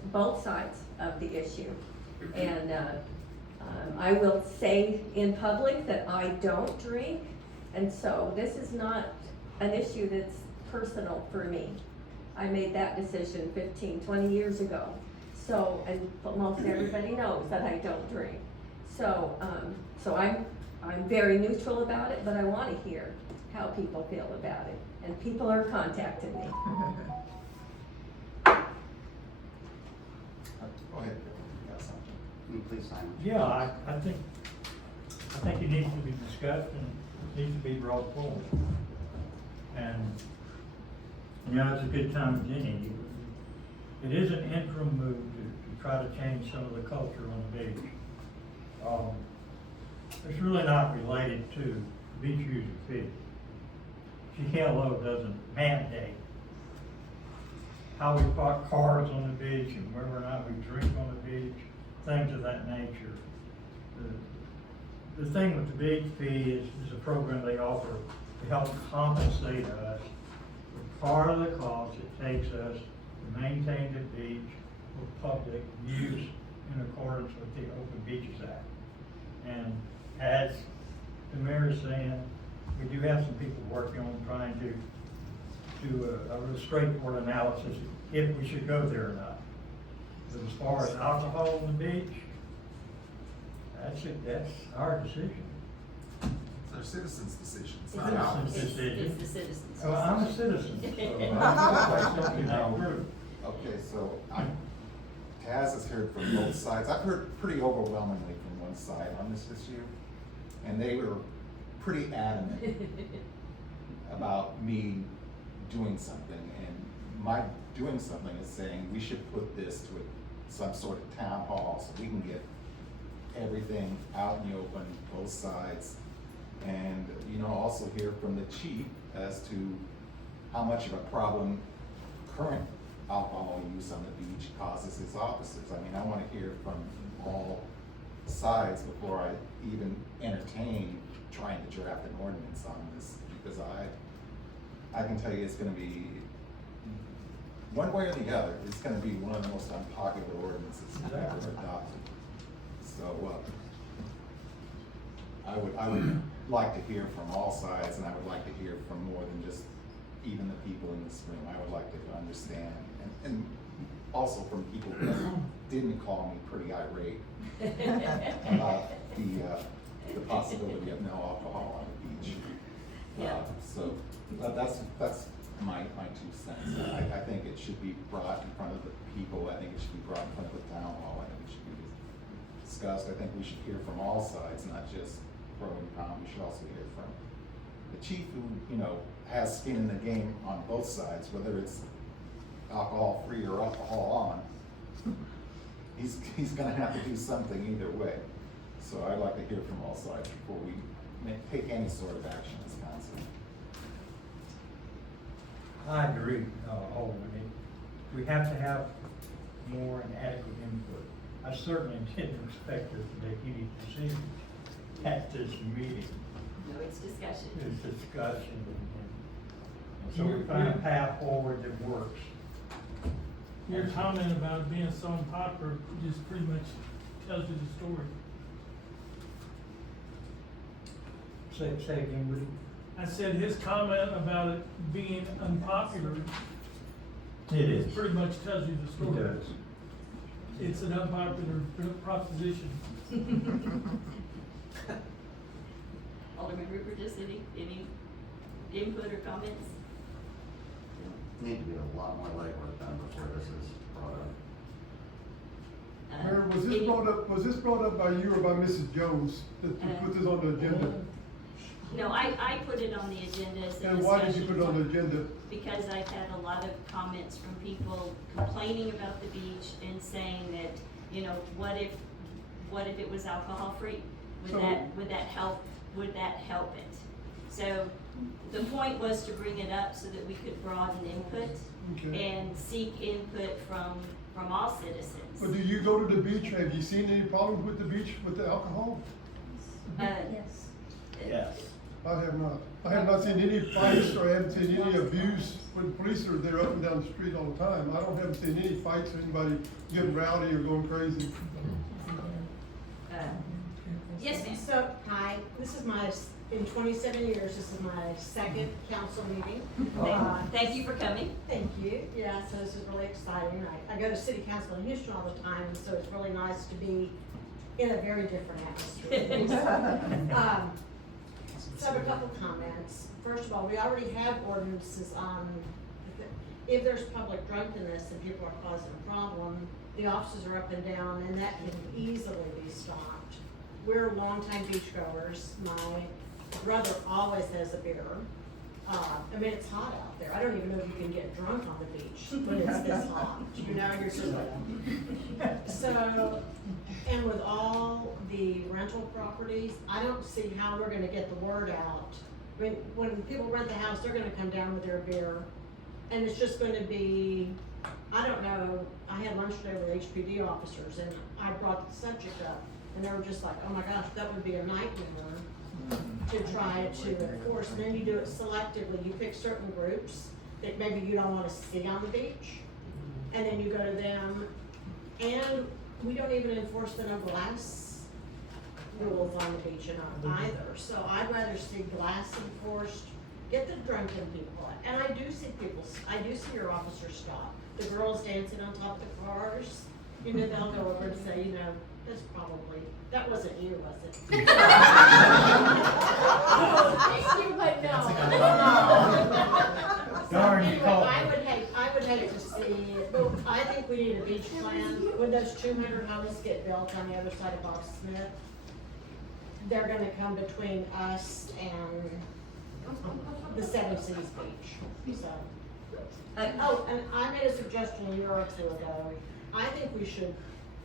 sides of the issue. And I will say in public that I don't drink, and so this is not an issue that's personal for me. I made that decision 15, 20 years ago. So, and most everybody knows that I don't drink. So, I'm very neutral about it, but I wanna hear how people feel about it. And people are contacting me. Go ahead, you got something? Can you please sign? Yeah, I think it needs to be discussed and needs to be brought forward. And, it's a good time with Jenny. It is an interim move to try to change some of the culture on the beach. It's really not related to beach user fee. GLO doesn't mandate how we park cars on the beach and whether or not we drink on the beach, things of that nature. The thing with the beach fee is a program they offer to help compensate us for part of the cost it takes us to maintain the beach for public use in accordance with the Open Beaches Act. And as the mayor is saying, we do have some people working on trying to do a real straightforward analysis if we should go there or not. But as far as alcohol on the beach, that's our decision. It's our citizens' decision, it's It's not ours. It's the citizens. Well, I'm a citizen, so I'm something I approve. Okay, so Taz has heard from both sides. I've heard pretty overwhelmingly from one side on this issue, and they were pretty adamant about me doing something, and my doing something is saying we should put this to some sort of town hall so we can get everything out in the open, both sides, and also hear from the chief as to how much of a problem current alcohol use on the beach causes his officers. I mean, I want to hear from all sides before I even entertain trying to draft an ordinance on this, because I can tell you it's going to be, one way or the other, it's going to be one of the most unpopular ordinances ever adopted. So, I would like to hear from all sides, and I would like to hear from more than just even the people in this room. I would like to understand, and also from people that didn't call me pretty irate about the possibility of no alcohol on the beach. Yeah. So that's my 2 cents. I think it should be brought in front of the people. I think it should be brought in front of the town hall. I think it should be discussed. I think we should hear from all sides, not just pro and con. We should also hear from the chief, who has skin in the game on both sides, whether it's alcohol free or alcohol on. He's going to have to do something either way. So I'd like to hear from all sides before we take any sort of action as council. I agree, wholeheartedly. We have to have more and adequate input. I certainly didn't expect us to make any decisions at this meeting. No, it's discussion. It's discussion, and so we find a path forward that works. Your comment about it being so unpopular just pretty much tells you the story. Say again, Woody? I said his comment about it being unpopular It is. pretty much tells you the It story. does. It's an unpopular proposition. Alderman Rupert, just any input or comments? Need to be a lot more legwork done before this is brought up. Mayor, was this brought up by you or by Mrs. Jones, that you put this on the agenda? No, I put it on the agenda as a discussion. And why did you put it on the agenda? Because I've had a lot of comments from people complaining about the beach and saying that, what if it was alcohol free? Would that help it? So the point was to bring it up so that we could broaden input Okay. and seek input from all citizens. But do you go to the beach? Have you seen any problems with the beach with the alcohol? Yes. Yes. I have not. I have not seen any fights or I haven't seen any abuse when the police are there up and down the street all the time. haven't seen any fights or anybody getting rowdy or going crazy. Yes, ma'am. So, hi, this is my in 27 years, this is my second council meeting. Thank you for coming. Thank you. Yeah, so this is really exciting. I go to city council in Houston all the time, and so it's really nice to be in a very different atmosphere. So I have a couple comments. First of all, we already have ordinances on, if there's public drunkenness and people are causing a problem, the officers are up and down, and that can easily be stopped. We're longtime beachgoers. My brother always has a beer. I mean, it's hot out there. I don't even know if you can get drunk on the beach when it's this hot. You know, you're just so, and with all the rental properties, I don't see how we're gonna get the word out. I mean, when people rent the house, they're gonna come down with their beer, and it's just gonna be, I don't know, I had lunch today with HPD officers, and I brought the subject up, and they were just like, oh my gosh, that would be a nightmare to try to enforce. And then you do it selectively. You pick certain groups that maybe you don't want to see on the beach, and then you go to them. And we don't even enforce the no glass rules on the beach either. So I'd rather see glass enforced. Get the drunken people. And I do see your officers stop. The girls dancing on top of the cars. You know, they'll go over and say, you know, that wasn't you, was it? You might know. Darn, you Anyway, caught I me. would hate to see it, but I think we need a beach plan. When those 200 homes get built on the other side of Box Smith, they're gonna come between us and the Seven Seas Beach, so. Oh, and I made a suggestion a year or two ago. I think we should,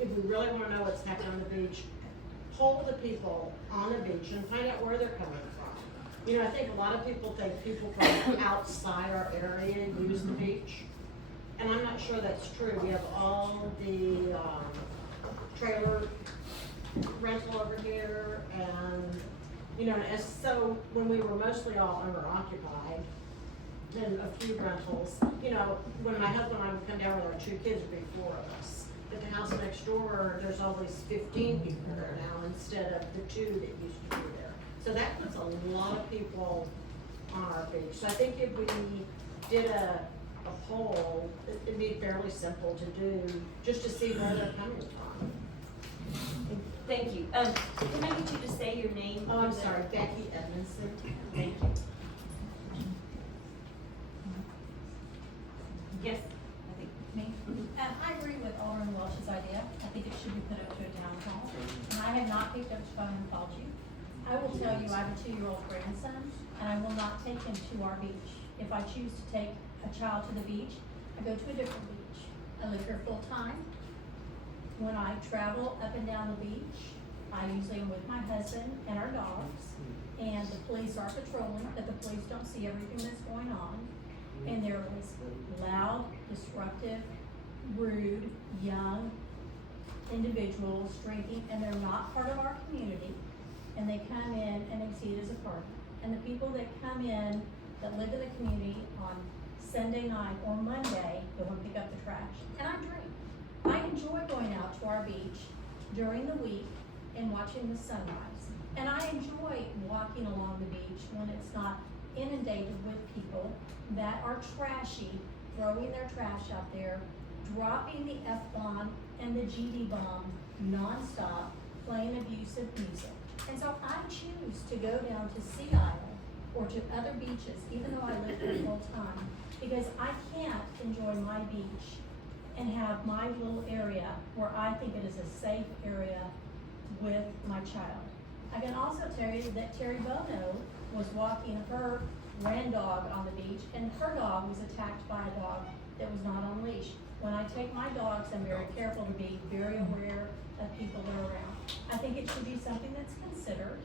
if we really wanna know what's happening on the beach, poll the people on the beach and find out where they're coming from. You know, I think a lot of people think people from outside our area use the beach, and I'm not sure that's true. We have all the, trailer rental over here, and, you know, as so, when we were mostly all owner occupied, then a few rentals, you know, when my husband and I would come down with our 2 kids, there'd be 4 of us. At the house next door, there's always 15 people there now instead of the 2 that used to be there. So that puts a lot of people on our beach. So I think if we did a poll, it'd be fairly simple to do, just to see where they're coming from. Thank you. Can I get you to say your name? Oh, I'm sorry, Becky Edmondson. Thank you. Yes, I think. Me. I agree with Alderman Welch's idea. I think it should be put up to a town hall. And I have not picked up the phone and called you. I will tell you, I have a 2-year-old grandson, and I will not take him to our beach. If I choose to take a child to the beach, I go to a different beach. I live here full time. When I travel up and down the beach, I usually am with my husband and our dogs, and the police are patrolling, but the police don't see everything that's going on. And there is loud, disruptive, rude, young individuals drinking, and they're not part of our community. And they come in and they see it as a party. And the people that come in, that live in the community on Sunday night or Monday, go and pick up the trash. And I drink. I enjoy going out to our beach during the week and watching the sunrise. And I enjoy walking along the beach when it's not inundated with people that are trashy, throwing their trash out there, dropping the F-bomb and the GD bomb nonstop, playing abusive music. And so I choose to go down to Sea Isle or to other beaches, even though I live there full time, because I can't enjoy my beach and have my little area where I think it is a safe area with my child. I can also tell you that Terry Bono was walking her ran dog on the beach, and her dog was attacked by a dog that was not on leash. When I take my dogs, I'm very careful to be very aware of people that are around. I think it should be something that's considered.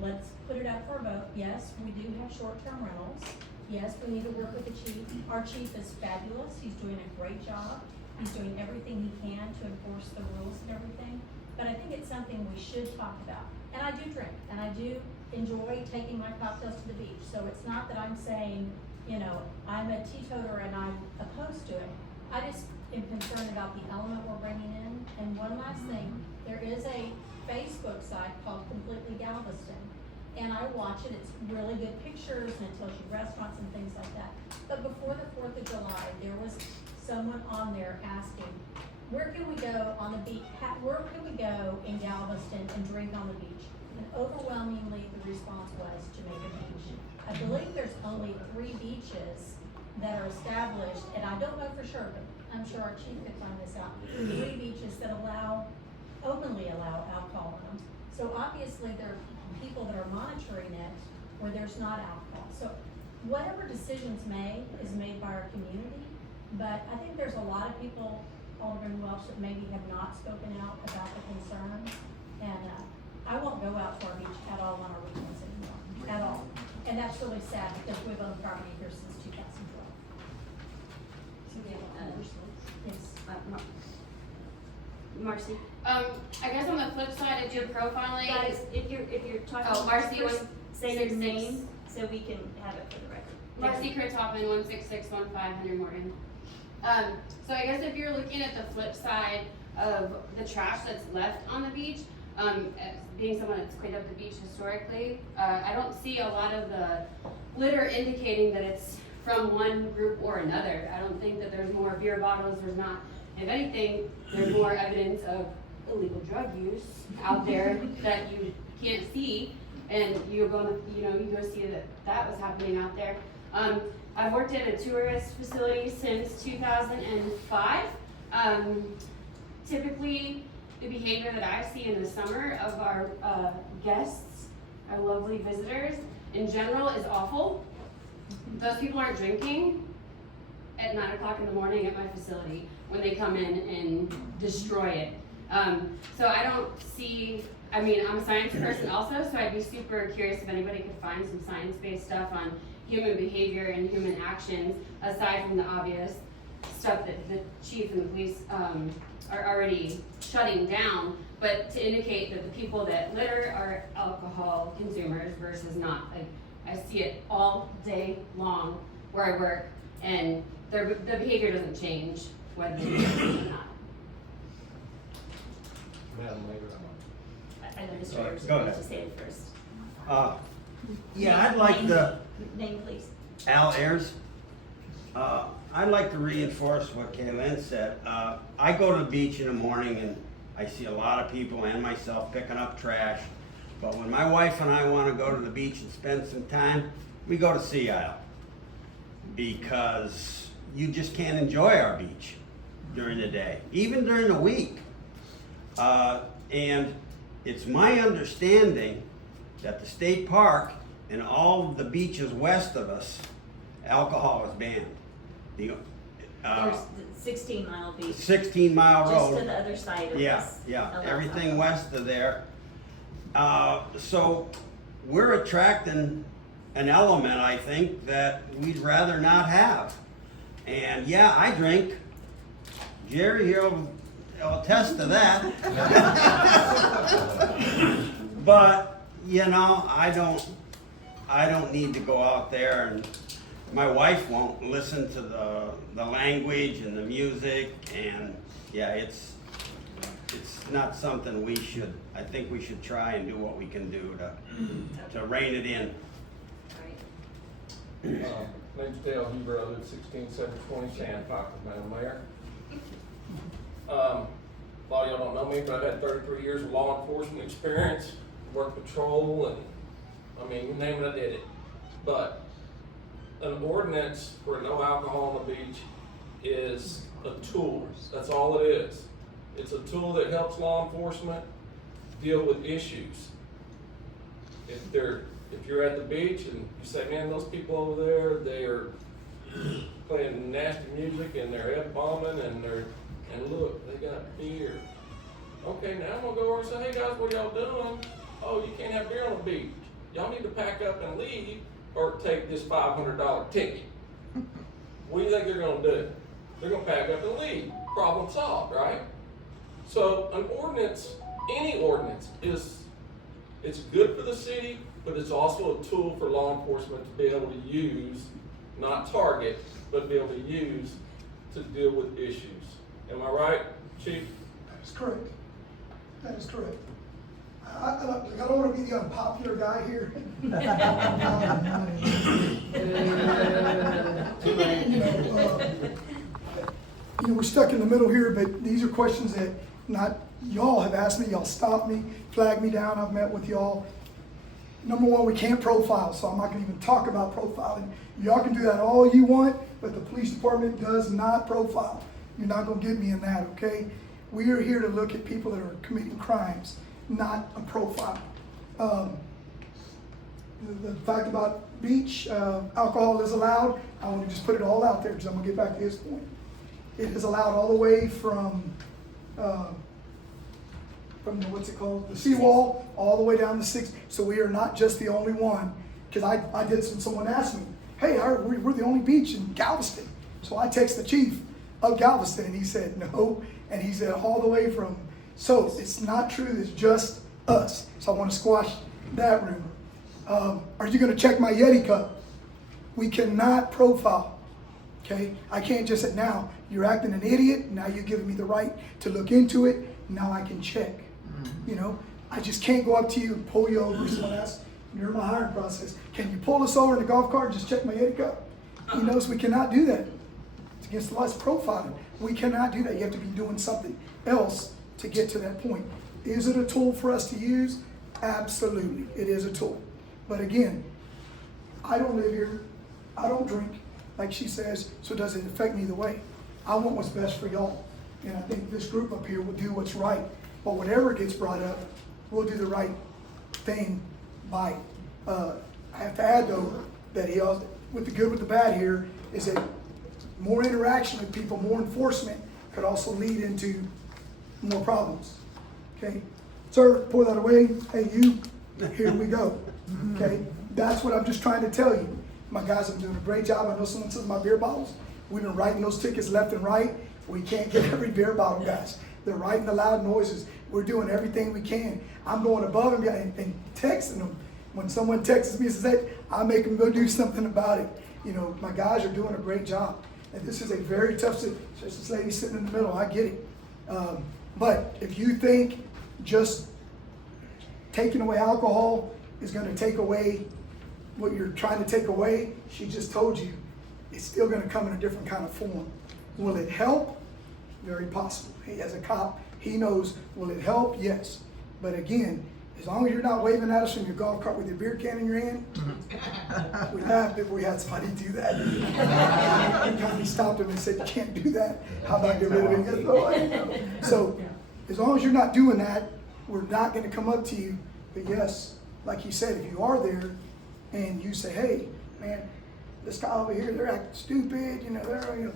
Let's put it up for a vote. Yes, we do have short-term rentals. Yes, we need to work with the chief. Our chief is fabulous. He's doing a great job. He's doing everything he can to enforce the rules and everything. But I think it's something we should talk about. And I do drink, and I do enjoy taking my cocktails to the beach. So it's not that I'm saying, you know, I'm a teetotaler and I'm opposed to it. I just am concerned about the element we're bringing in. And one last thing, there is a Facebook site called Completely Galveston. and I watch it, it's really good pictures, and it tells you restaurants and things like that. But before the 4th of July, there was someone on there asking, where can we go on the beach, where can we go in Galveston and drink on the beach? And overwhelmingly, the response was Jamaica Beach. I believe there's only 3 beaches that are established, and I don't know for sure, but I'm sure our chief could find this out. 3 beaches that openly allow alcohol in them. So obviously, there are people that are monitoring it where there's not alcohol. So whatever decisions is made by our community, but I think there's a lot of people, Alderman Welch, that maybe have not spoken out about the concerns. And I won't go out to our beach at all on our weekends anymore, at all. And that's really sad because we've owned property here since 2012. Yes. Marcy? I guess on the flip side, if you're profiling. Guys, if you're talking. Oh, Marcy, first, say your 166. name so we can have it for the record. Marcy Kurthoffman, 16615 Henry Morgan. So I guess if you're looking at the flip side of the trash that's left on the beach, as being someone that's cleaned up the beach historically, I don't see a lot of the litter indicating that it's from one group or another. I don't think that there's more beer bottles, there's not. If anything, there's more evidence of illegal drug use out there that you can't see, and you go see that was happening out there. I've worked at a tourist facility since 2005. Typically, the behavior that I see in the summer of our guests, our lovely visitors, in general is awful. Those people aren't drinking at 9 o'clock in the morning at my facility when they come in and destroy it. So I don't see, I'm a science person also, so I'd be super curious if anybody could find some science-based stuff on human behavior and human actions, aside from the obvious stuff that the chief and the police are already shutting down, but to indicate that the people that litter are alcohol consumers versus not. Like, I see it all day long where I work, and the behavior doesn't change whether they do it or not. I know Mr. Go Anderson ahead. wants to say it first. Yeah, I'd like to, Name, please. Al Ayers. I'd like to reinforce what Kaylin said. I go to the beach in the morning and I see a lot of people and myself picking up trash. But when my wife and I want to go to the beach and spend some time, we go to Sea Isle. Because you just can't enjoy our beach during the day, even during the week. And it's my understanding that the state park and all of the beaches west of us, alcohol is banned. There's the 16 Mile Beach. 16 Mile Road. Just to the other side of this. Yeah, everything west of there. So we're attracting an element, I think, that we'd rather not have. And yeah, I drink. Jerry here will attest to that. But, I don't need to go out there, and my wife won't listen to the language and the music, and yeah, it's not something I think we should try and do what we can do to rein it in. Name's Dale Huber, I live 16720 Sandpocket, Madam Mayor. A lot of y'all don't know me, but I've had 33 years of law enforcement experience, worked patrol, and you name it, I did it. But an ordinance for no alcohol on the beach is a tool. That's all it is. It's a tool that helps law enforcement deal with issues. If you're at the beach and you say, man, those people over there, they are playing nasty music and they're F-bombing and look, they got beer. Okay, now I'm gonna go over and say, hey guys, what are y'all doing? Oh, you can't have beer on the beach. Y'all need to pack up and leave or take this $500 ticket. What do you think they're gonna do? They're gonna pack up and leave. Problem solved, right? So an ordinance, any ordinance, it's good for the city, but it's also a tool for law enforcement to be able to use, not target, but be able to use to deal with issues. Am I right, Chief? That is correct. That is correct. I don't wanna be the unpopular guy here. We're stuck in the middle here, but these are questions that not y'all have asked me, y'all stopped me, flagged me down, I've met with y'all. Number one, we can't profile, so I'm not gonna even talk about profiling. Y'all can do that all you want, but the police department does not profile. You're not gonna get me in that, okay? We are here to look at people that are committing crimes, not a profile. The fact about beach, alcohol is allowed. I want to just put it all out there because I'm gonna get back to his point. It is allowed all the way from the, what's it called, the seawall, all the way down to 6. So we are not just the only one. Because I did someone asked me, hey, we're the only beach in Galveston. So I texted the chief of Galveston and he said no. And he said all the way from, so it's not true, it's just us. So I want to squash that rumor. Are you gonna check my Yeti cup? We cannot profile, okay? I can't just say, now you're acting an idiot, now you're giving me the right to look into it, now I can check. You know, I just can't go up to you and pull you over. Someone asks during my hiring process, can you pull us over in the golf cart and just check my Yeti cup? He knows we cannot do that. It's against the law, it's profiling. We cannot do that. You have to be doing something else to get to that point. Is it a tool for us to use? Absolutely, it is a tool. But again, I don't live here, I don't drink, like she says, so does it affect me either way? I want what's best for y'all. And I think this group up here will do what's right. But whatever gets brought up, we'll do the right thing by it. I have to add though, that he also, with the good with the bad here, is that more interaction with people, more enforcement could also lead into more problems. Okay? Sir, pour that away. Hey, you, here we go. Okay? That's what I'm just trying to tell you. My guys are doing a great job. I know someone says my beer bottles. We've been writing those tickets left and right. We can't get every beer bottle, guys. They're writing the loud noises. We're doing everything we can. I'm going above and beyond and texting them. When someone texts me and says, hey, I make them go do something about it. You know, my guys are doing a great job. And this is a very tough situation. This lady sitting in the middle, I get it. But if you think just taking away alcohol is going to take away what you're trying to take away, she just told you it's still going to come in a different kind of form. Will it help? Very possible. He, as a cop, he knows, will it help? Yes. But again, as long as you're not waving at us from your golf cart with your beer can in your hand, we laughed if we had somebody do that. We stopped him and said, you can't do that. How about get rid of it? He goes, so as long as you're not doing that, we're not going to come up to you. But yes, like you said, if you are there and you say, hey, man, this guy over here, they're acting stupid, you know, they're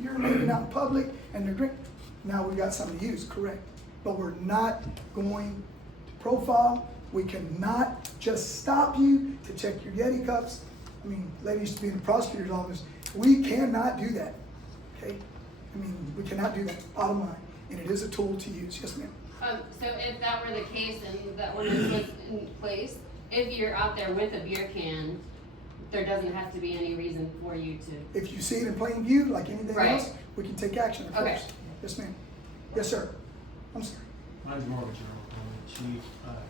urinating out in public and they're drinking. Now we've got something to use, correct. But we're not going to profile. We cannot just stop you to check your Yeti cups. I mean, lady used to be in the prosecutor's office. We cannot do that, okay? I mean, we cannot do that, bottom line. And it is a tool to use, yes ma'am. So if that were the case and that ordinance was in place, if you're out there with a beer can, there doesn't have to be any reason for you to. If you see it in plain view, like anything else, we can take action, of course. Yes ma'am. Yes sir. I'm sorry. Mine's more of a general comment. Chief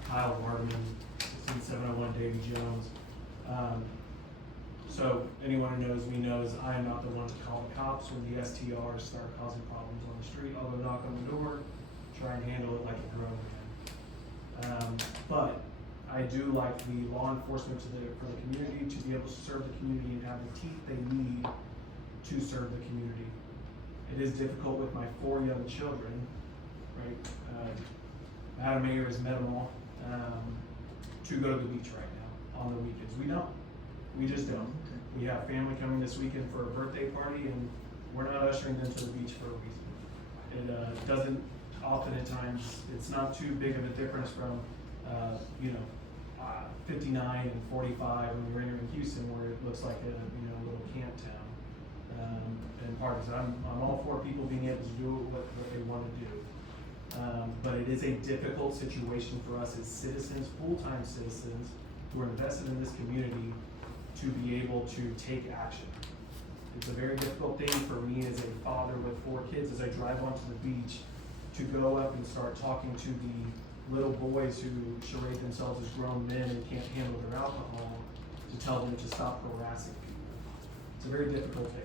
Kyle Warman, 701 Davy Jones. So anyone who knows me knows I am not the one to call the cops when the STRs start causing problems on the street. I'll go knock on the door, try and handle it like a grown man. But I do like the law enforcement for the community to be able to serve the community and have the teeth they need to serve the community. It is difficult with my 4 young children, right? Madam Mayor has met them all, to go to the beach right now on the weekends. We don't. We just don't. We have family coming this weekend for a birthday party and we're not ushering them to the beach for a reason. It doesn't, oftentimes, it's not too big of a difference from, 59 and 45 when you're entering Houston where it looks like a little camp town. And part of it, I'm all for people being able to do what they want to do. But it is a difficult situation for us as citizens, full-time citizens, who are invested in this community to be able to take action. It's a very difficult thing for me as a father with 4 kids as I drive onto the beach to go up and start talking to the little boys who charade themselves as grown men and can't handle their alcohol to tell them to stop harassing people. It's a very difficult thing.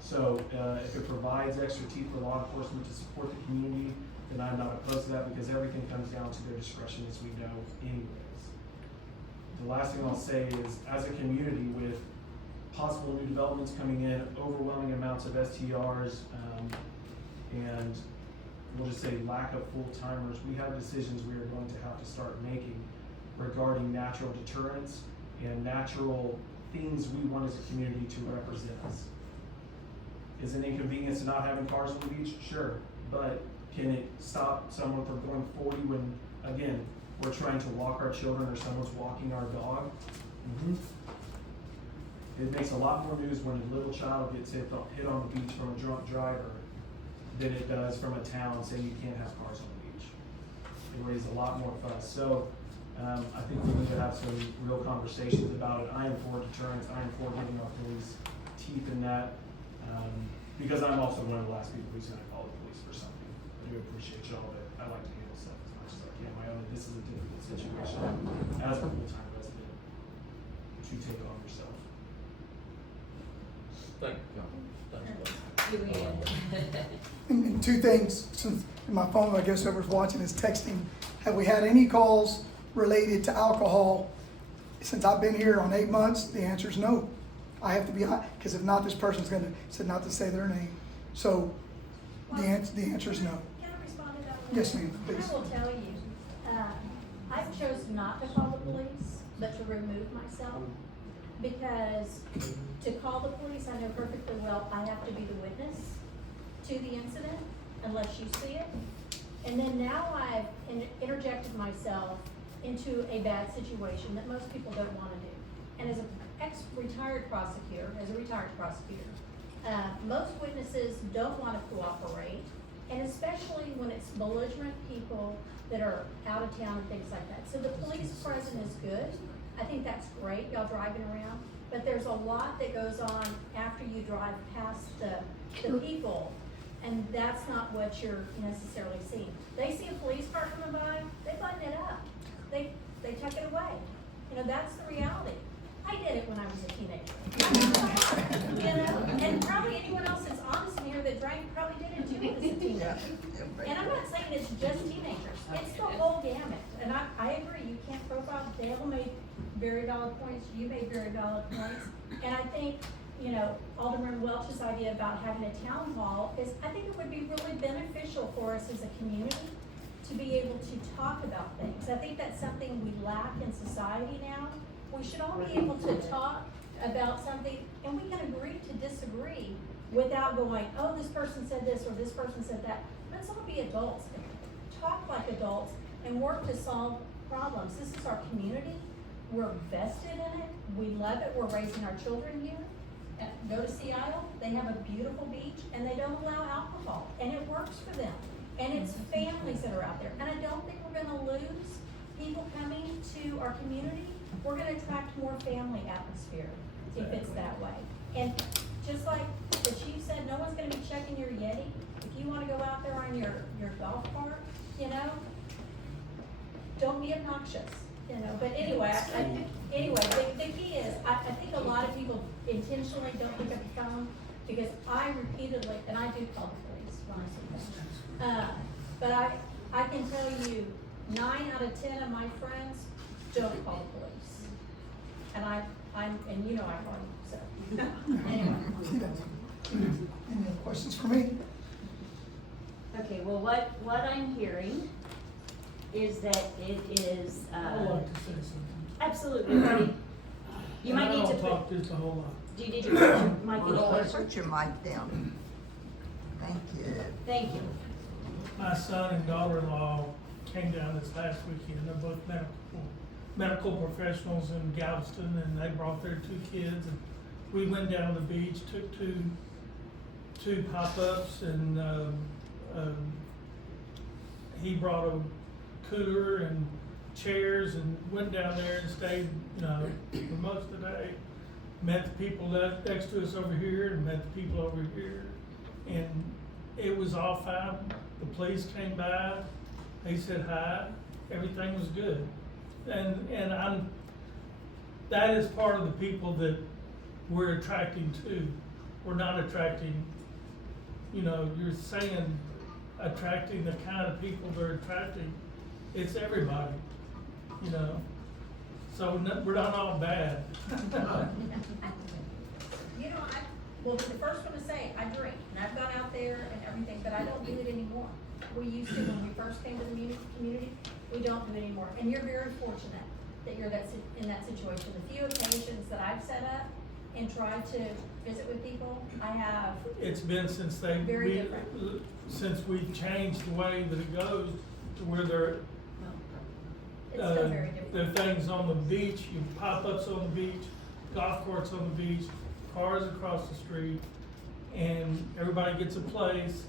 So if it provides extra teeth for law enforcement to support the community, then I'm not opposed to that, because everything comes down to their discretion, as we know anyways. The last thing I'll say is, as a community with possible new developments coming in, overwhelming amounts of STRs, and we'll just say lack of full-timers, we have decisions we are going to have to start making regarding natural deterrence and natural things we want as a community to represent us. Is it an inconvenience to not having cars on the beach? Sure, but can it stop someone from going 40 when, again, we're trying to walk our children or someone's walking our dog? It makes a lot more news when a little child gets hit on the beach from a drunk driver than it does from a town saying you can't have cars on the beach. It raises a lot more fuss. So I think we need to have some real conversations about it. I am for deterrence. I am for giving our police teeth in that, because I'm also one of the last people who's going to call the police for something. I do appreciate y'all, but I like to handle stuff as much as I can on my own. And this is a difficult situation as a full-time resident to take on yourself. Thank you. And two things, since my phone, I guess whoever's watching is texting. Have we had any calls related to alcohol since I've been here on 8 months? The answer is no. I have to be, because if not, this person's gonna, said not to say their name. So the answer is no. Can I respond to that one? Yes, ma'am, please. I will tell you, I've chosen not to call the police, but to remove myself. Because to call the police, I know perfectly well I have to be the witness to the incident unless you see it. And then now I've interjected myself into a bad situation that most people don't want to do. And as a retired prosecutor, most witnesses don't want to cooperate, and especially when it's belligerent people that are out of town and things like that. So the police presence is good. I think that's great, y'all driving around, but there's a lot that goes on after you drive past the people, and that's not what you're necessarily seeing. They see a police car coming by, they button it up. They tuck it away. You know, that's the reality. I did it when I was a teenager. You know, and probably anyone else that's honest in here that drank probably did it too as a teenager. And I'm not saying it's just teenagers, it's the whole gamut. And I agree, you can't profile. Dale made very valid points, you made very valid points. And I think, you know, Alderman Welch's idea about having a town hall is, I think it would be really beneficial for us as a community to be able to talk about things. I think that's something we lack in society now. We should all be able to talk about something, and we can agree to disagree without going, oh, this person said this or this person said that. Let's all be adults, talk like adults, and work to solve problems. This is our community. We're vested in it. We love it. We're raising our children here. Go to Seattle, they have a beautiful beach, and they don't allow alcohol, and it works for them. And it's families that are out there. And I don't think we're gonna lose people coming to our community. We're gonna attract more family atmosphere if it's that way. And just like the chief said, no one's gonna be checking your Yeti. If you wanna go out there on your golf cart, you know, don't be obnoxious, you know. But anyway, the key is, I think a lot of people intentionally don't pick up the phone because I repeatedly, and I do call the police when I see things. But I can tell you 9 out of 10 of my friends don't call the police. And and you know I call you, so. Anyway. Any other questions for me? Okay, well, what I'm hearing is that it is, I'd like to say something. absolutely, Marty. You might need to talk just a whole lot. Do you need to put your mic in closer? Put your mic down. Thank you. Thank you. My son and daughter-in-law came down this last weekend. They're both medical professionals in Galveston, and they brought their 2 kids. And we went down to the beach, took two pop-ups, and he brought a cooler and chairs and went down there and stayed for most of the day. Met the people next to us over here and met the people over here. And it was all fine. The police came by, they said hi, everything was good. And that is part of the people that we're attracting to. We're not attracting, you're saying attracting the kind of people they're attracting. It's everybody, so we're not all bad. Well, the first one to say, I drink, and I've gone out there and everything, but I don't do it anymore. We used to when we first came to the community, we don't do it anymore. And you're very fortunate that you're in that situation. The few occasions that I've set up and tried to visit with people, I have. It's been since since we've changed the way that it goes to where there It's still very different. there are things on the beach, pop-ups on the beach, golf courts on the beach, cars across the street, and everybody gets a place,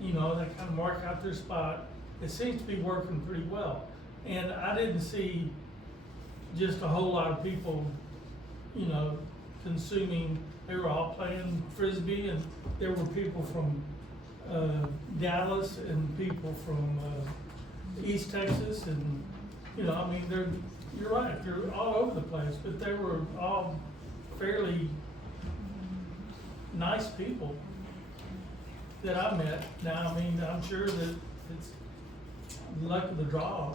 they kind of mark out their spot. It seems to be working pretty well. And I didn't see just a whole lot of people, consuming. They were all playing Frisbee, and there were people from Dallas and people from East Texas, and, you're right, they're all over the place, but they were all fairly nice people that I met. Now, I'm sure that it's luck of the draw.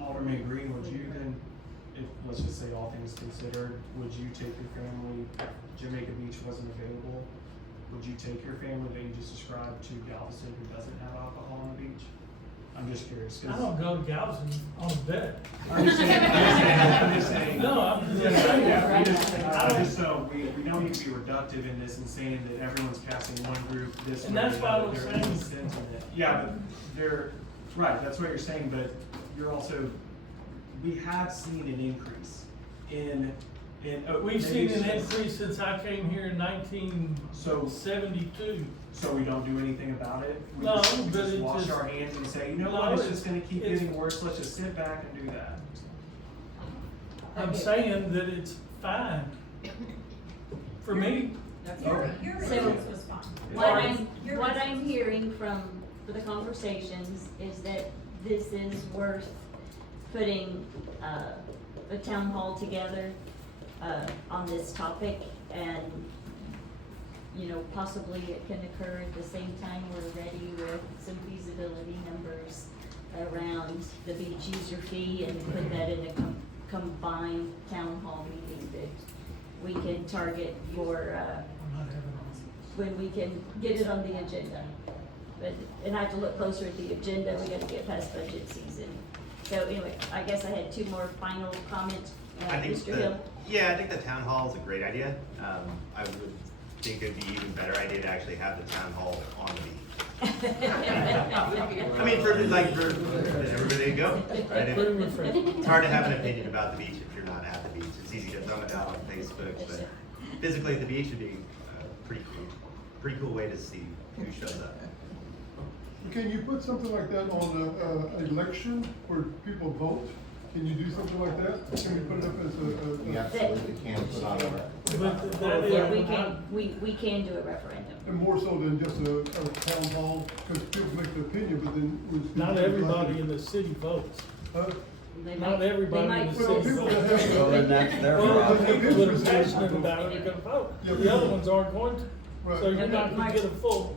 Alderman Green, would you then, if, let's just say all things considered, would you take your family, if Jamaica Beach wasn't available, would you take your family that you just described to Galveston who doesn't have alcohol on the beach? I'm just curious. I don't go to Galveston on a bet. I'm just saying. No, I'm just saying. So we don't need to be reductive in this and saying that everyone's casting one group this way. And that's why I was there is saying. a sense in it. Yeah, but right, that's what you're saying, but you're also, we have seen an increase in. We've seen an increase since I came here in 1972. So we don't do anything about it? We No, just but it wash just- our hands and say, No, what, it's it's- just gonna keep it's- getting worse, let's just sit back and do that. I'm saying that it's fine. For me. Your response was fine. What I'm hearing for the conversations is that this is worth putting, a town hall together, on this topic, and, possibly it can occur at the same time we're ready with some feasibility numbers around the beach user fee, and put that in a combined town hall meeting that we can target for, when we can get it on the agenda. And I have to look closer at the agenda, we gotta get past budget season. So anyway, I guess I had two more final comments. Mr. Hill? Yeah, I think the town hall is a great idea. I would think it'd be even better idea to actually have the town hall on the beach. I mean, for everybody to go, right? It's hard to have an opinion about the beach if you're not at the beach. It's easy to thumb it out on Facebook, but physically at the beach would be a pretty cool way to see who shows up. Can you put something like that on an election where people vote? Can you do something like that? Can we put it up as a? We absolutely can put on a. Yeah, we can do a referendum. And more so than just a town hall, because people make their opinion, but then. Not everybody in the city votes. They Not might- everybody they in might- the Well, city people votes. that have. Well, then that's their Well, the problem. people that are passionate about it are gonna vote. Yeah, The other ones aren't going to. Right. So you're not gonna get a full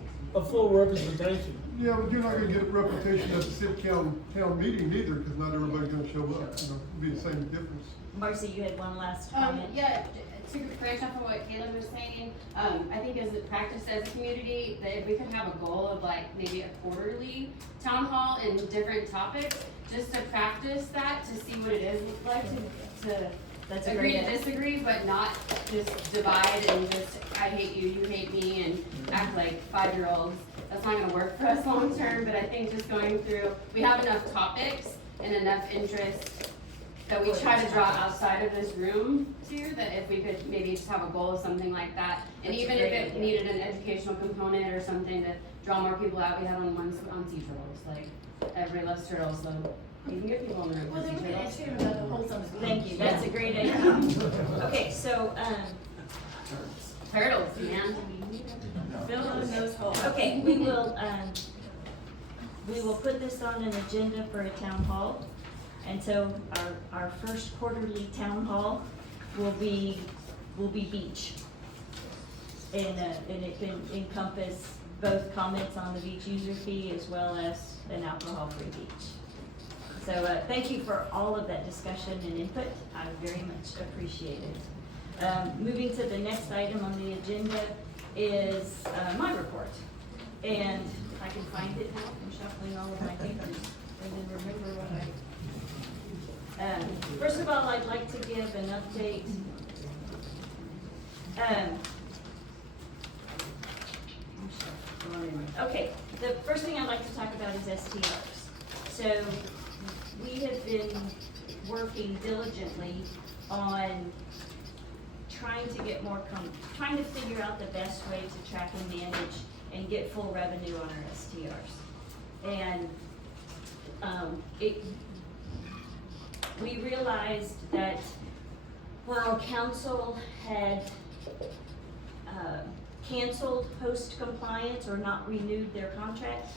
representation. Yeah, but you're not gonna get reputation at the city town meeting neither, because not everybody's gonna show up, it'll be the same difference. Marcy, you had one last comment? Yeah, to branch off of what Caleb was saying, I think as a practice as a community, that if we could have a goal of like maybe a quarterly town hall and different topics, just to practice that, to see what it is like to That's a agree great to idea. disagree, but not just divide and just, I hate you, you hate me, and act like 5-year-olds. That's not gonna work for us long term, but I think just going through, we have enough topics and enough interest that we try to draw outside of this room to, that if we could maybe just have a goal of something like that. And That's a even great if it idea. needed an educational component or something to draw more people out, we had on sea turtles, like, everybody loves turtles, so you can get people on the road Well, for then sea we can turtles. ask him about the whole summer. Thank you, that's a great idea. Okay, so, Turtles, man. fill in those holes. Okay, we will, we will put this on an agenda for a town hall. And so our first quarterly town hall will be beach. And it can encompass both comments on the beach user fee as well as an alcohol-free beach. So thank you for all of that discussion and input. I very much appreciate it. Moving to the next item on the agenda is my report. And if I can find it now, I'm shuffling all of my papers and then remember what first of all, I'd like to give an update. Okay, the first thing I'd like to talk about is STRs. So we have been working diligently on trying to get more, trying to figure out the best way to track and manage and get full revenue on our STRs. And we realized that while council had canceled host compliance or not renewed their contract,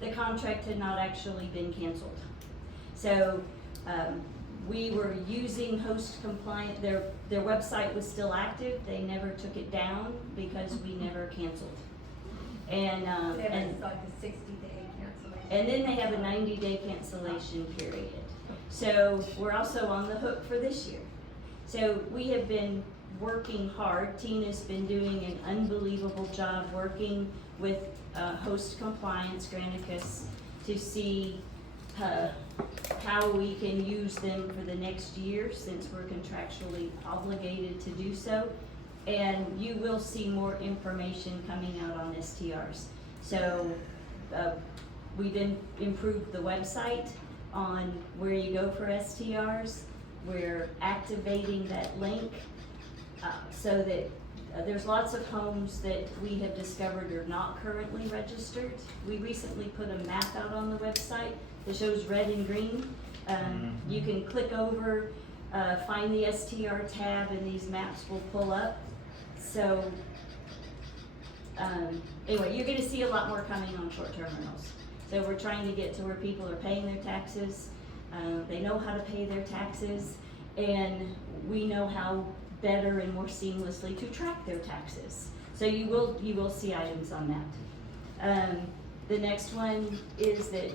the contract had not actually been canceled. So we were using host compliant, their website was still active, they never took it down because we never canceled. And It's like a 60-day cancellation. and then they have a 90-day cancellation period. So we're also on the hook for this year. So we have been working hard. Tina's been doing an unbelievable job working with host compliance, Granicus, to see how we can use them for the next year since we're contractually obligated to do so. And you will see more information coming out on STRs. So we then improved the website on where you go for STRs. We're activating that link so that there's lots of homes that we have discovered are not currently registered. We recently put a map out on the website that shows red and green. You can click over, find the STR tab, and these maps will pull up. So anyway, you're gonna see a lot more coming on short-term rentals. So we're trying to get to where people are paying their taxes, they know how to pay their taxes, and we know how better and more seamlessly to track their taxes. So you will see items on that. The next one is that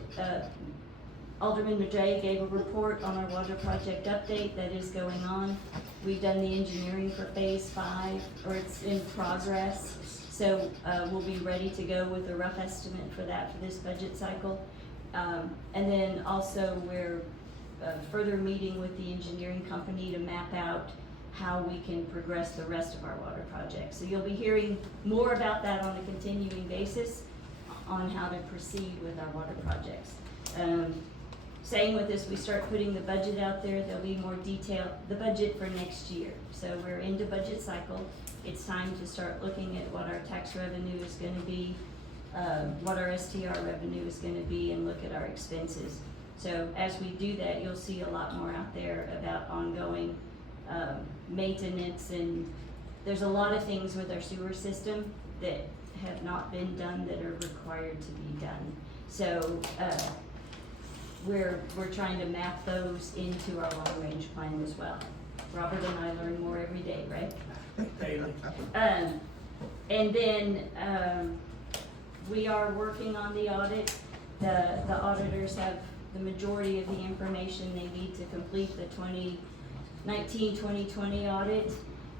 Alderman Madray gave a report on our water project update that is going on. We've done the engineering for phase 5, or it's in progress. So we'll be ready to go with a rough estimate for that for this budget cycle. And then also we're further meeting with the engineering company to map out how we can progress the rest of our water projects. So you'll be hearing more about that on a continuing basis on how to proceed with our water projects. Same with this, we start putting the budget out there, there'll be more detail, the budget for next year. So we're into budget cycle. It's time to start looking at what our tax revenue is gonna be, what our STR revenue is gonna be, and look at our expenses. So as we do that, you'll see a lot more out there about ongoing maintenance, and there's a lot of things with our sewer system that have not been done that are required to be done. So we're trying to map those into our long range plan as well. Robert and I learn more every day, right? Daily. And then we are working on the audit. The auditors have the majority of the information they need to complete the 2019-2020 audit,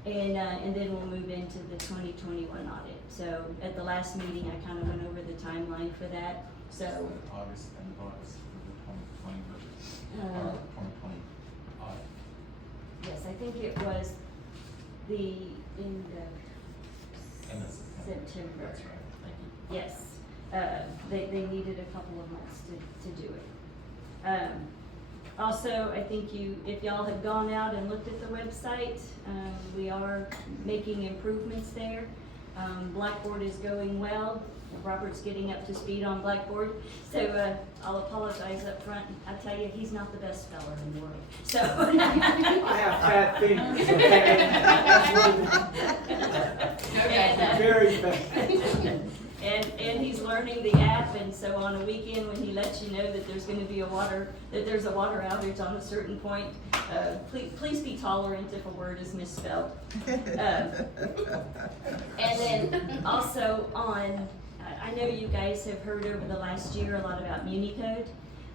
and then we'll move into the 2021 audit. So at the last meeting, I kind of went over the timeline for that. So August and August for the 2020 budget, 2020 audit. yes, I think it was the end of End of September. That's right. Thank you. Yes, they needed a couple of months to do it. Also, I think if y'all have gone out and looked at the website, we are making improvements there. Blackboard is going well. Robert's getting up to speed on Blackboard, so I'll apologize up front. I tell you, he's not the best speller in the world. So I have fat fingers, okay? And, Very fat. and he's learning. learning the app, and so on a weekend when he lets you know that there's gonna be there's a water outage on a certain point, please be tolerant if a word is misspelled. And then also I know you guys have heard over the last year a lot about MuniCode.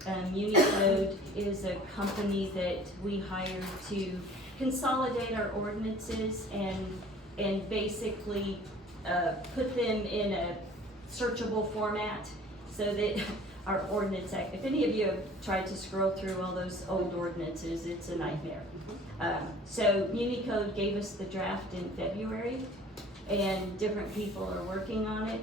MuniCode is a company that we hired to consolidate our ordinances and basically put them in a searchable format so that our ordinance act, if any of you have tried to scroll through all those old ordinances, it's a nightmare. So MuniCode gave us the draft in February, and different people are working on it,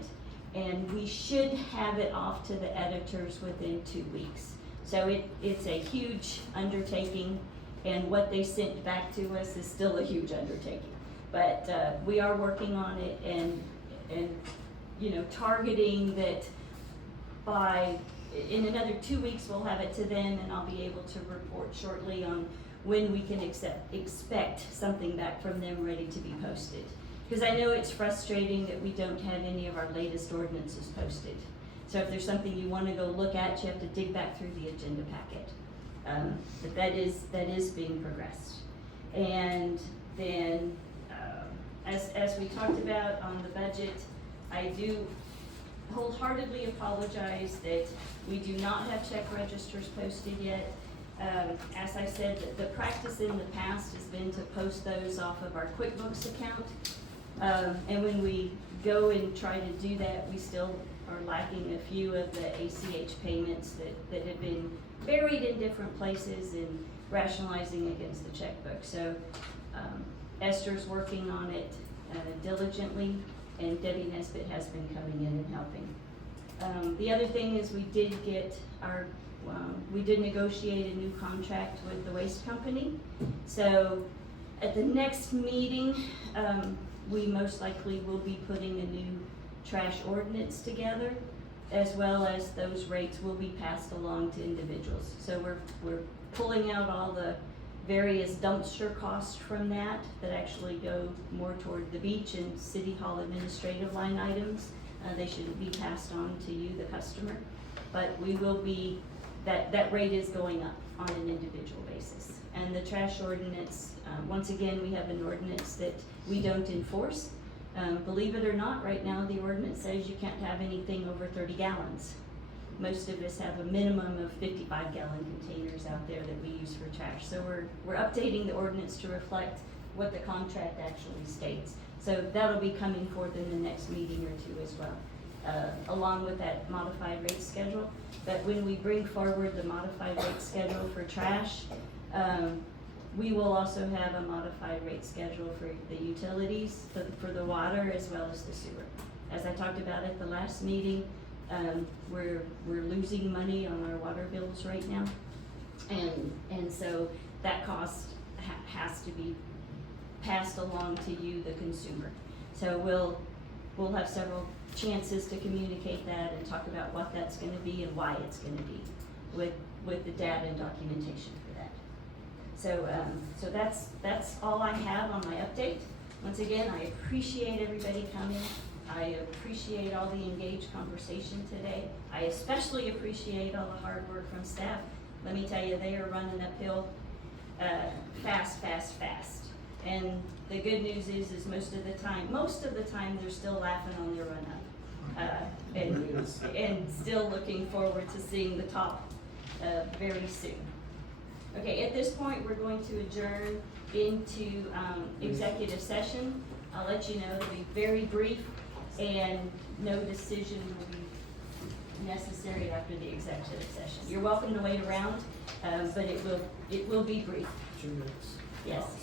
and we should have it off to the editors within 2 weeks. So it's a huge undertaking, and what they sent back to us is still a huge undertaking. But we are working on it and targeting that in another 2 weeks we'll have it to them, and I'll be able to report shortly on when we can expect something back from them ready to be posted. Because I know it's frustrating that we don't have any of our latest ordinances posted. So if there's something you want to go look at, you have to dig back through the agenda packet. But that is being progressed. And then, as we talked about on the budget, I do wholeheartedly apologize that we do not have check registers posted yet. As I said, the practice in the past has been to post those off of our QuickBooks account. And when we go and try to do that, we still are lacking a few of the ACH payments that have been buried in different places and rationalizing against the checkbook. So Esther's working on it diligently, and Debbie Nesbitt has been coming in and helping. The other thing is we did negotiate a new contract with the waste company. So at the next meeting, we most likely will be putting a new trash ordinance together, as well as those rates will be passed along to individuals. So we're pulling out all the various dumpster costs from that actually go more toward the beach and city hall administrative line items. They shouldn't be passed on to you, the customer, but we will be, that rate is going up on an individual basis. And the trash ordinance, once again, we have an ordinance that we don't enforce. Believe it or not, right now the ordinance says you can't have anything over 30 gallons. Most of us have a minimum of 55-gallon containers out there that we use for trash. So we're updating the ordinance to reflect what the contract actually states. So that'll be coming forth in the next meeting or two as well, along with that modified rate schedule. But when we bring forward the modified rate schedule for trash, we will also have a modified rate schedule for the utilities, for the water as well as the sewer. As I talked about at the last meeting, we're losing money on our water bills right now, and so that cost has to be passed along to you, the consumer. So we'll have several chances to communicate that and talk about what that's going to be and why it's going to be, with the data and documentation for that. So that's all I have on my update. Once again, I appreciate everybody coming. I appreciate all the engaged conversation today. I especially appreciate all the hard work from staff. Let me tell you, they are running uphill fast. And the good news is most of the time they're still laughing on their run up. And still looking forward to seeing the top very soon. Okay, at this point, we're going to adjourn into executive session. I'll let you know, it'll be very brief, and no decision will be necessary after the executive session. You're welcome to wait around, but it will be brief. 2 minutes. Yes.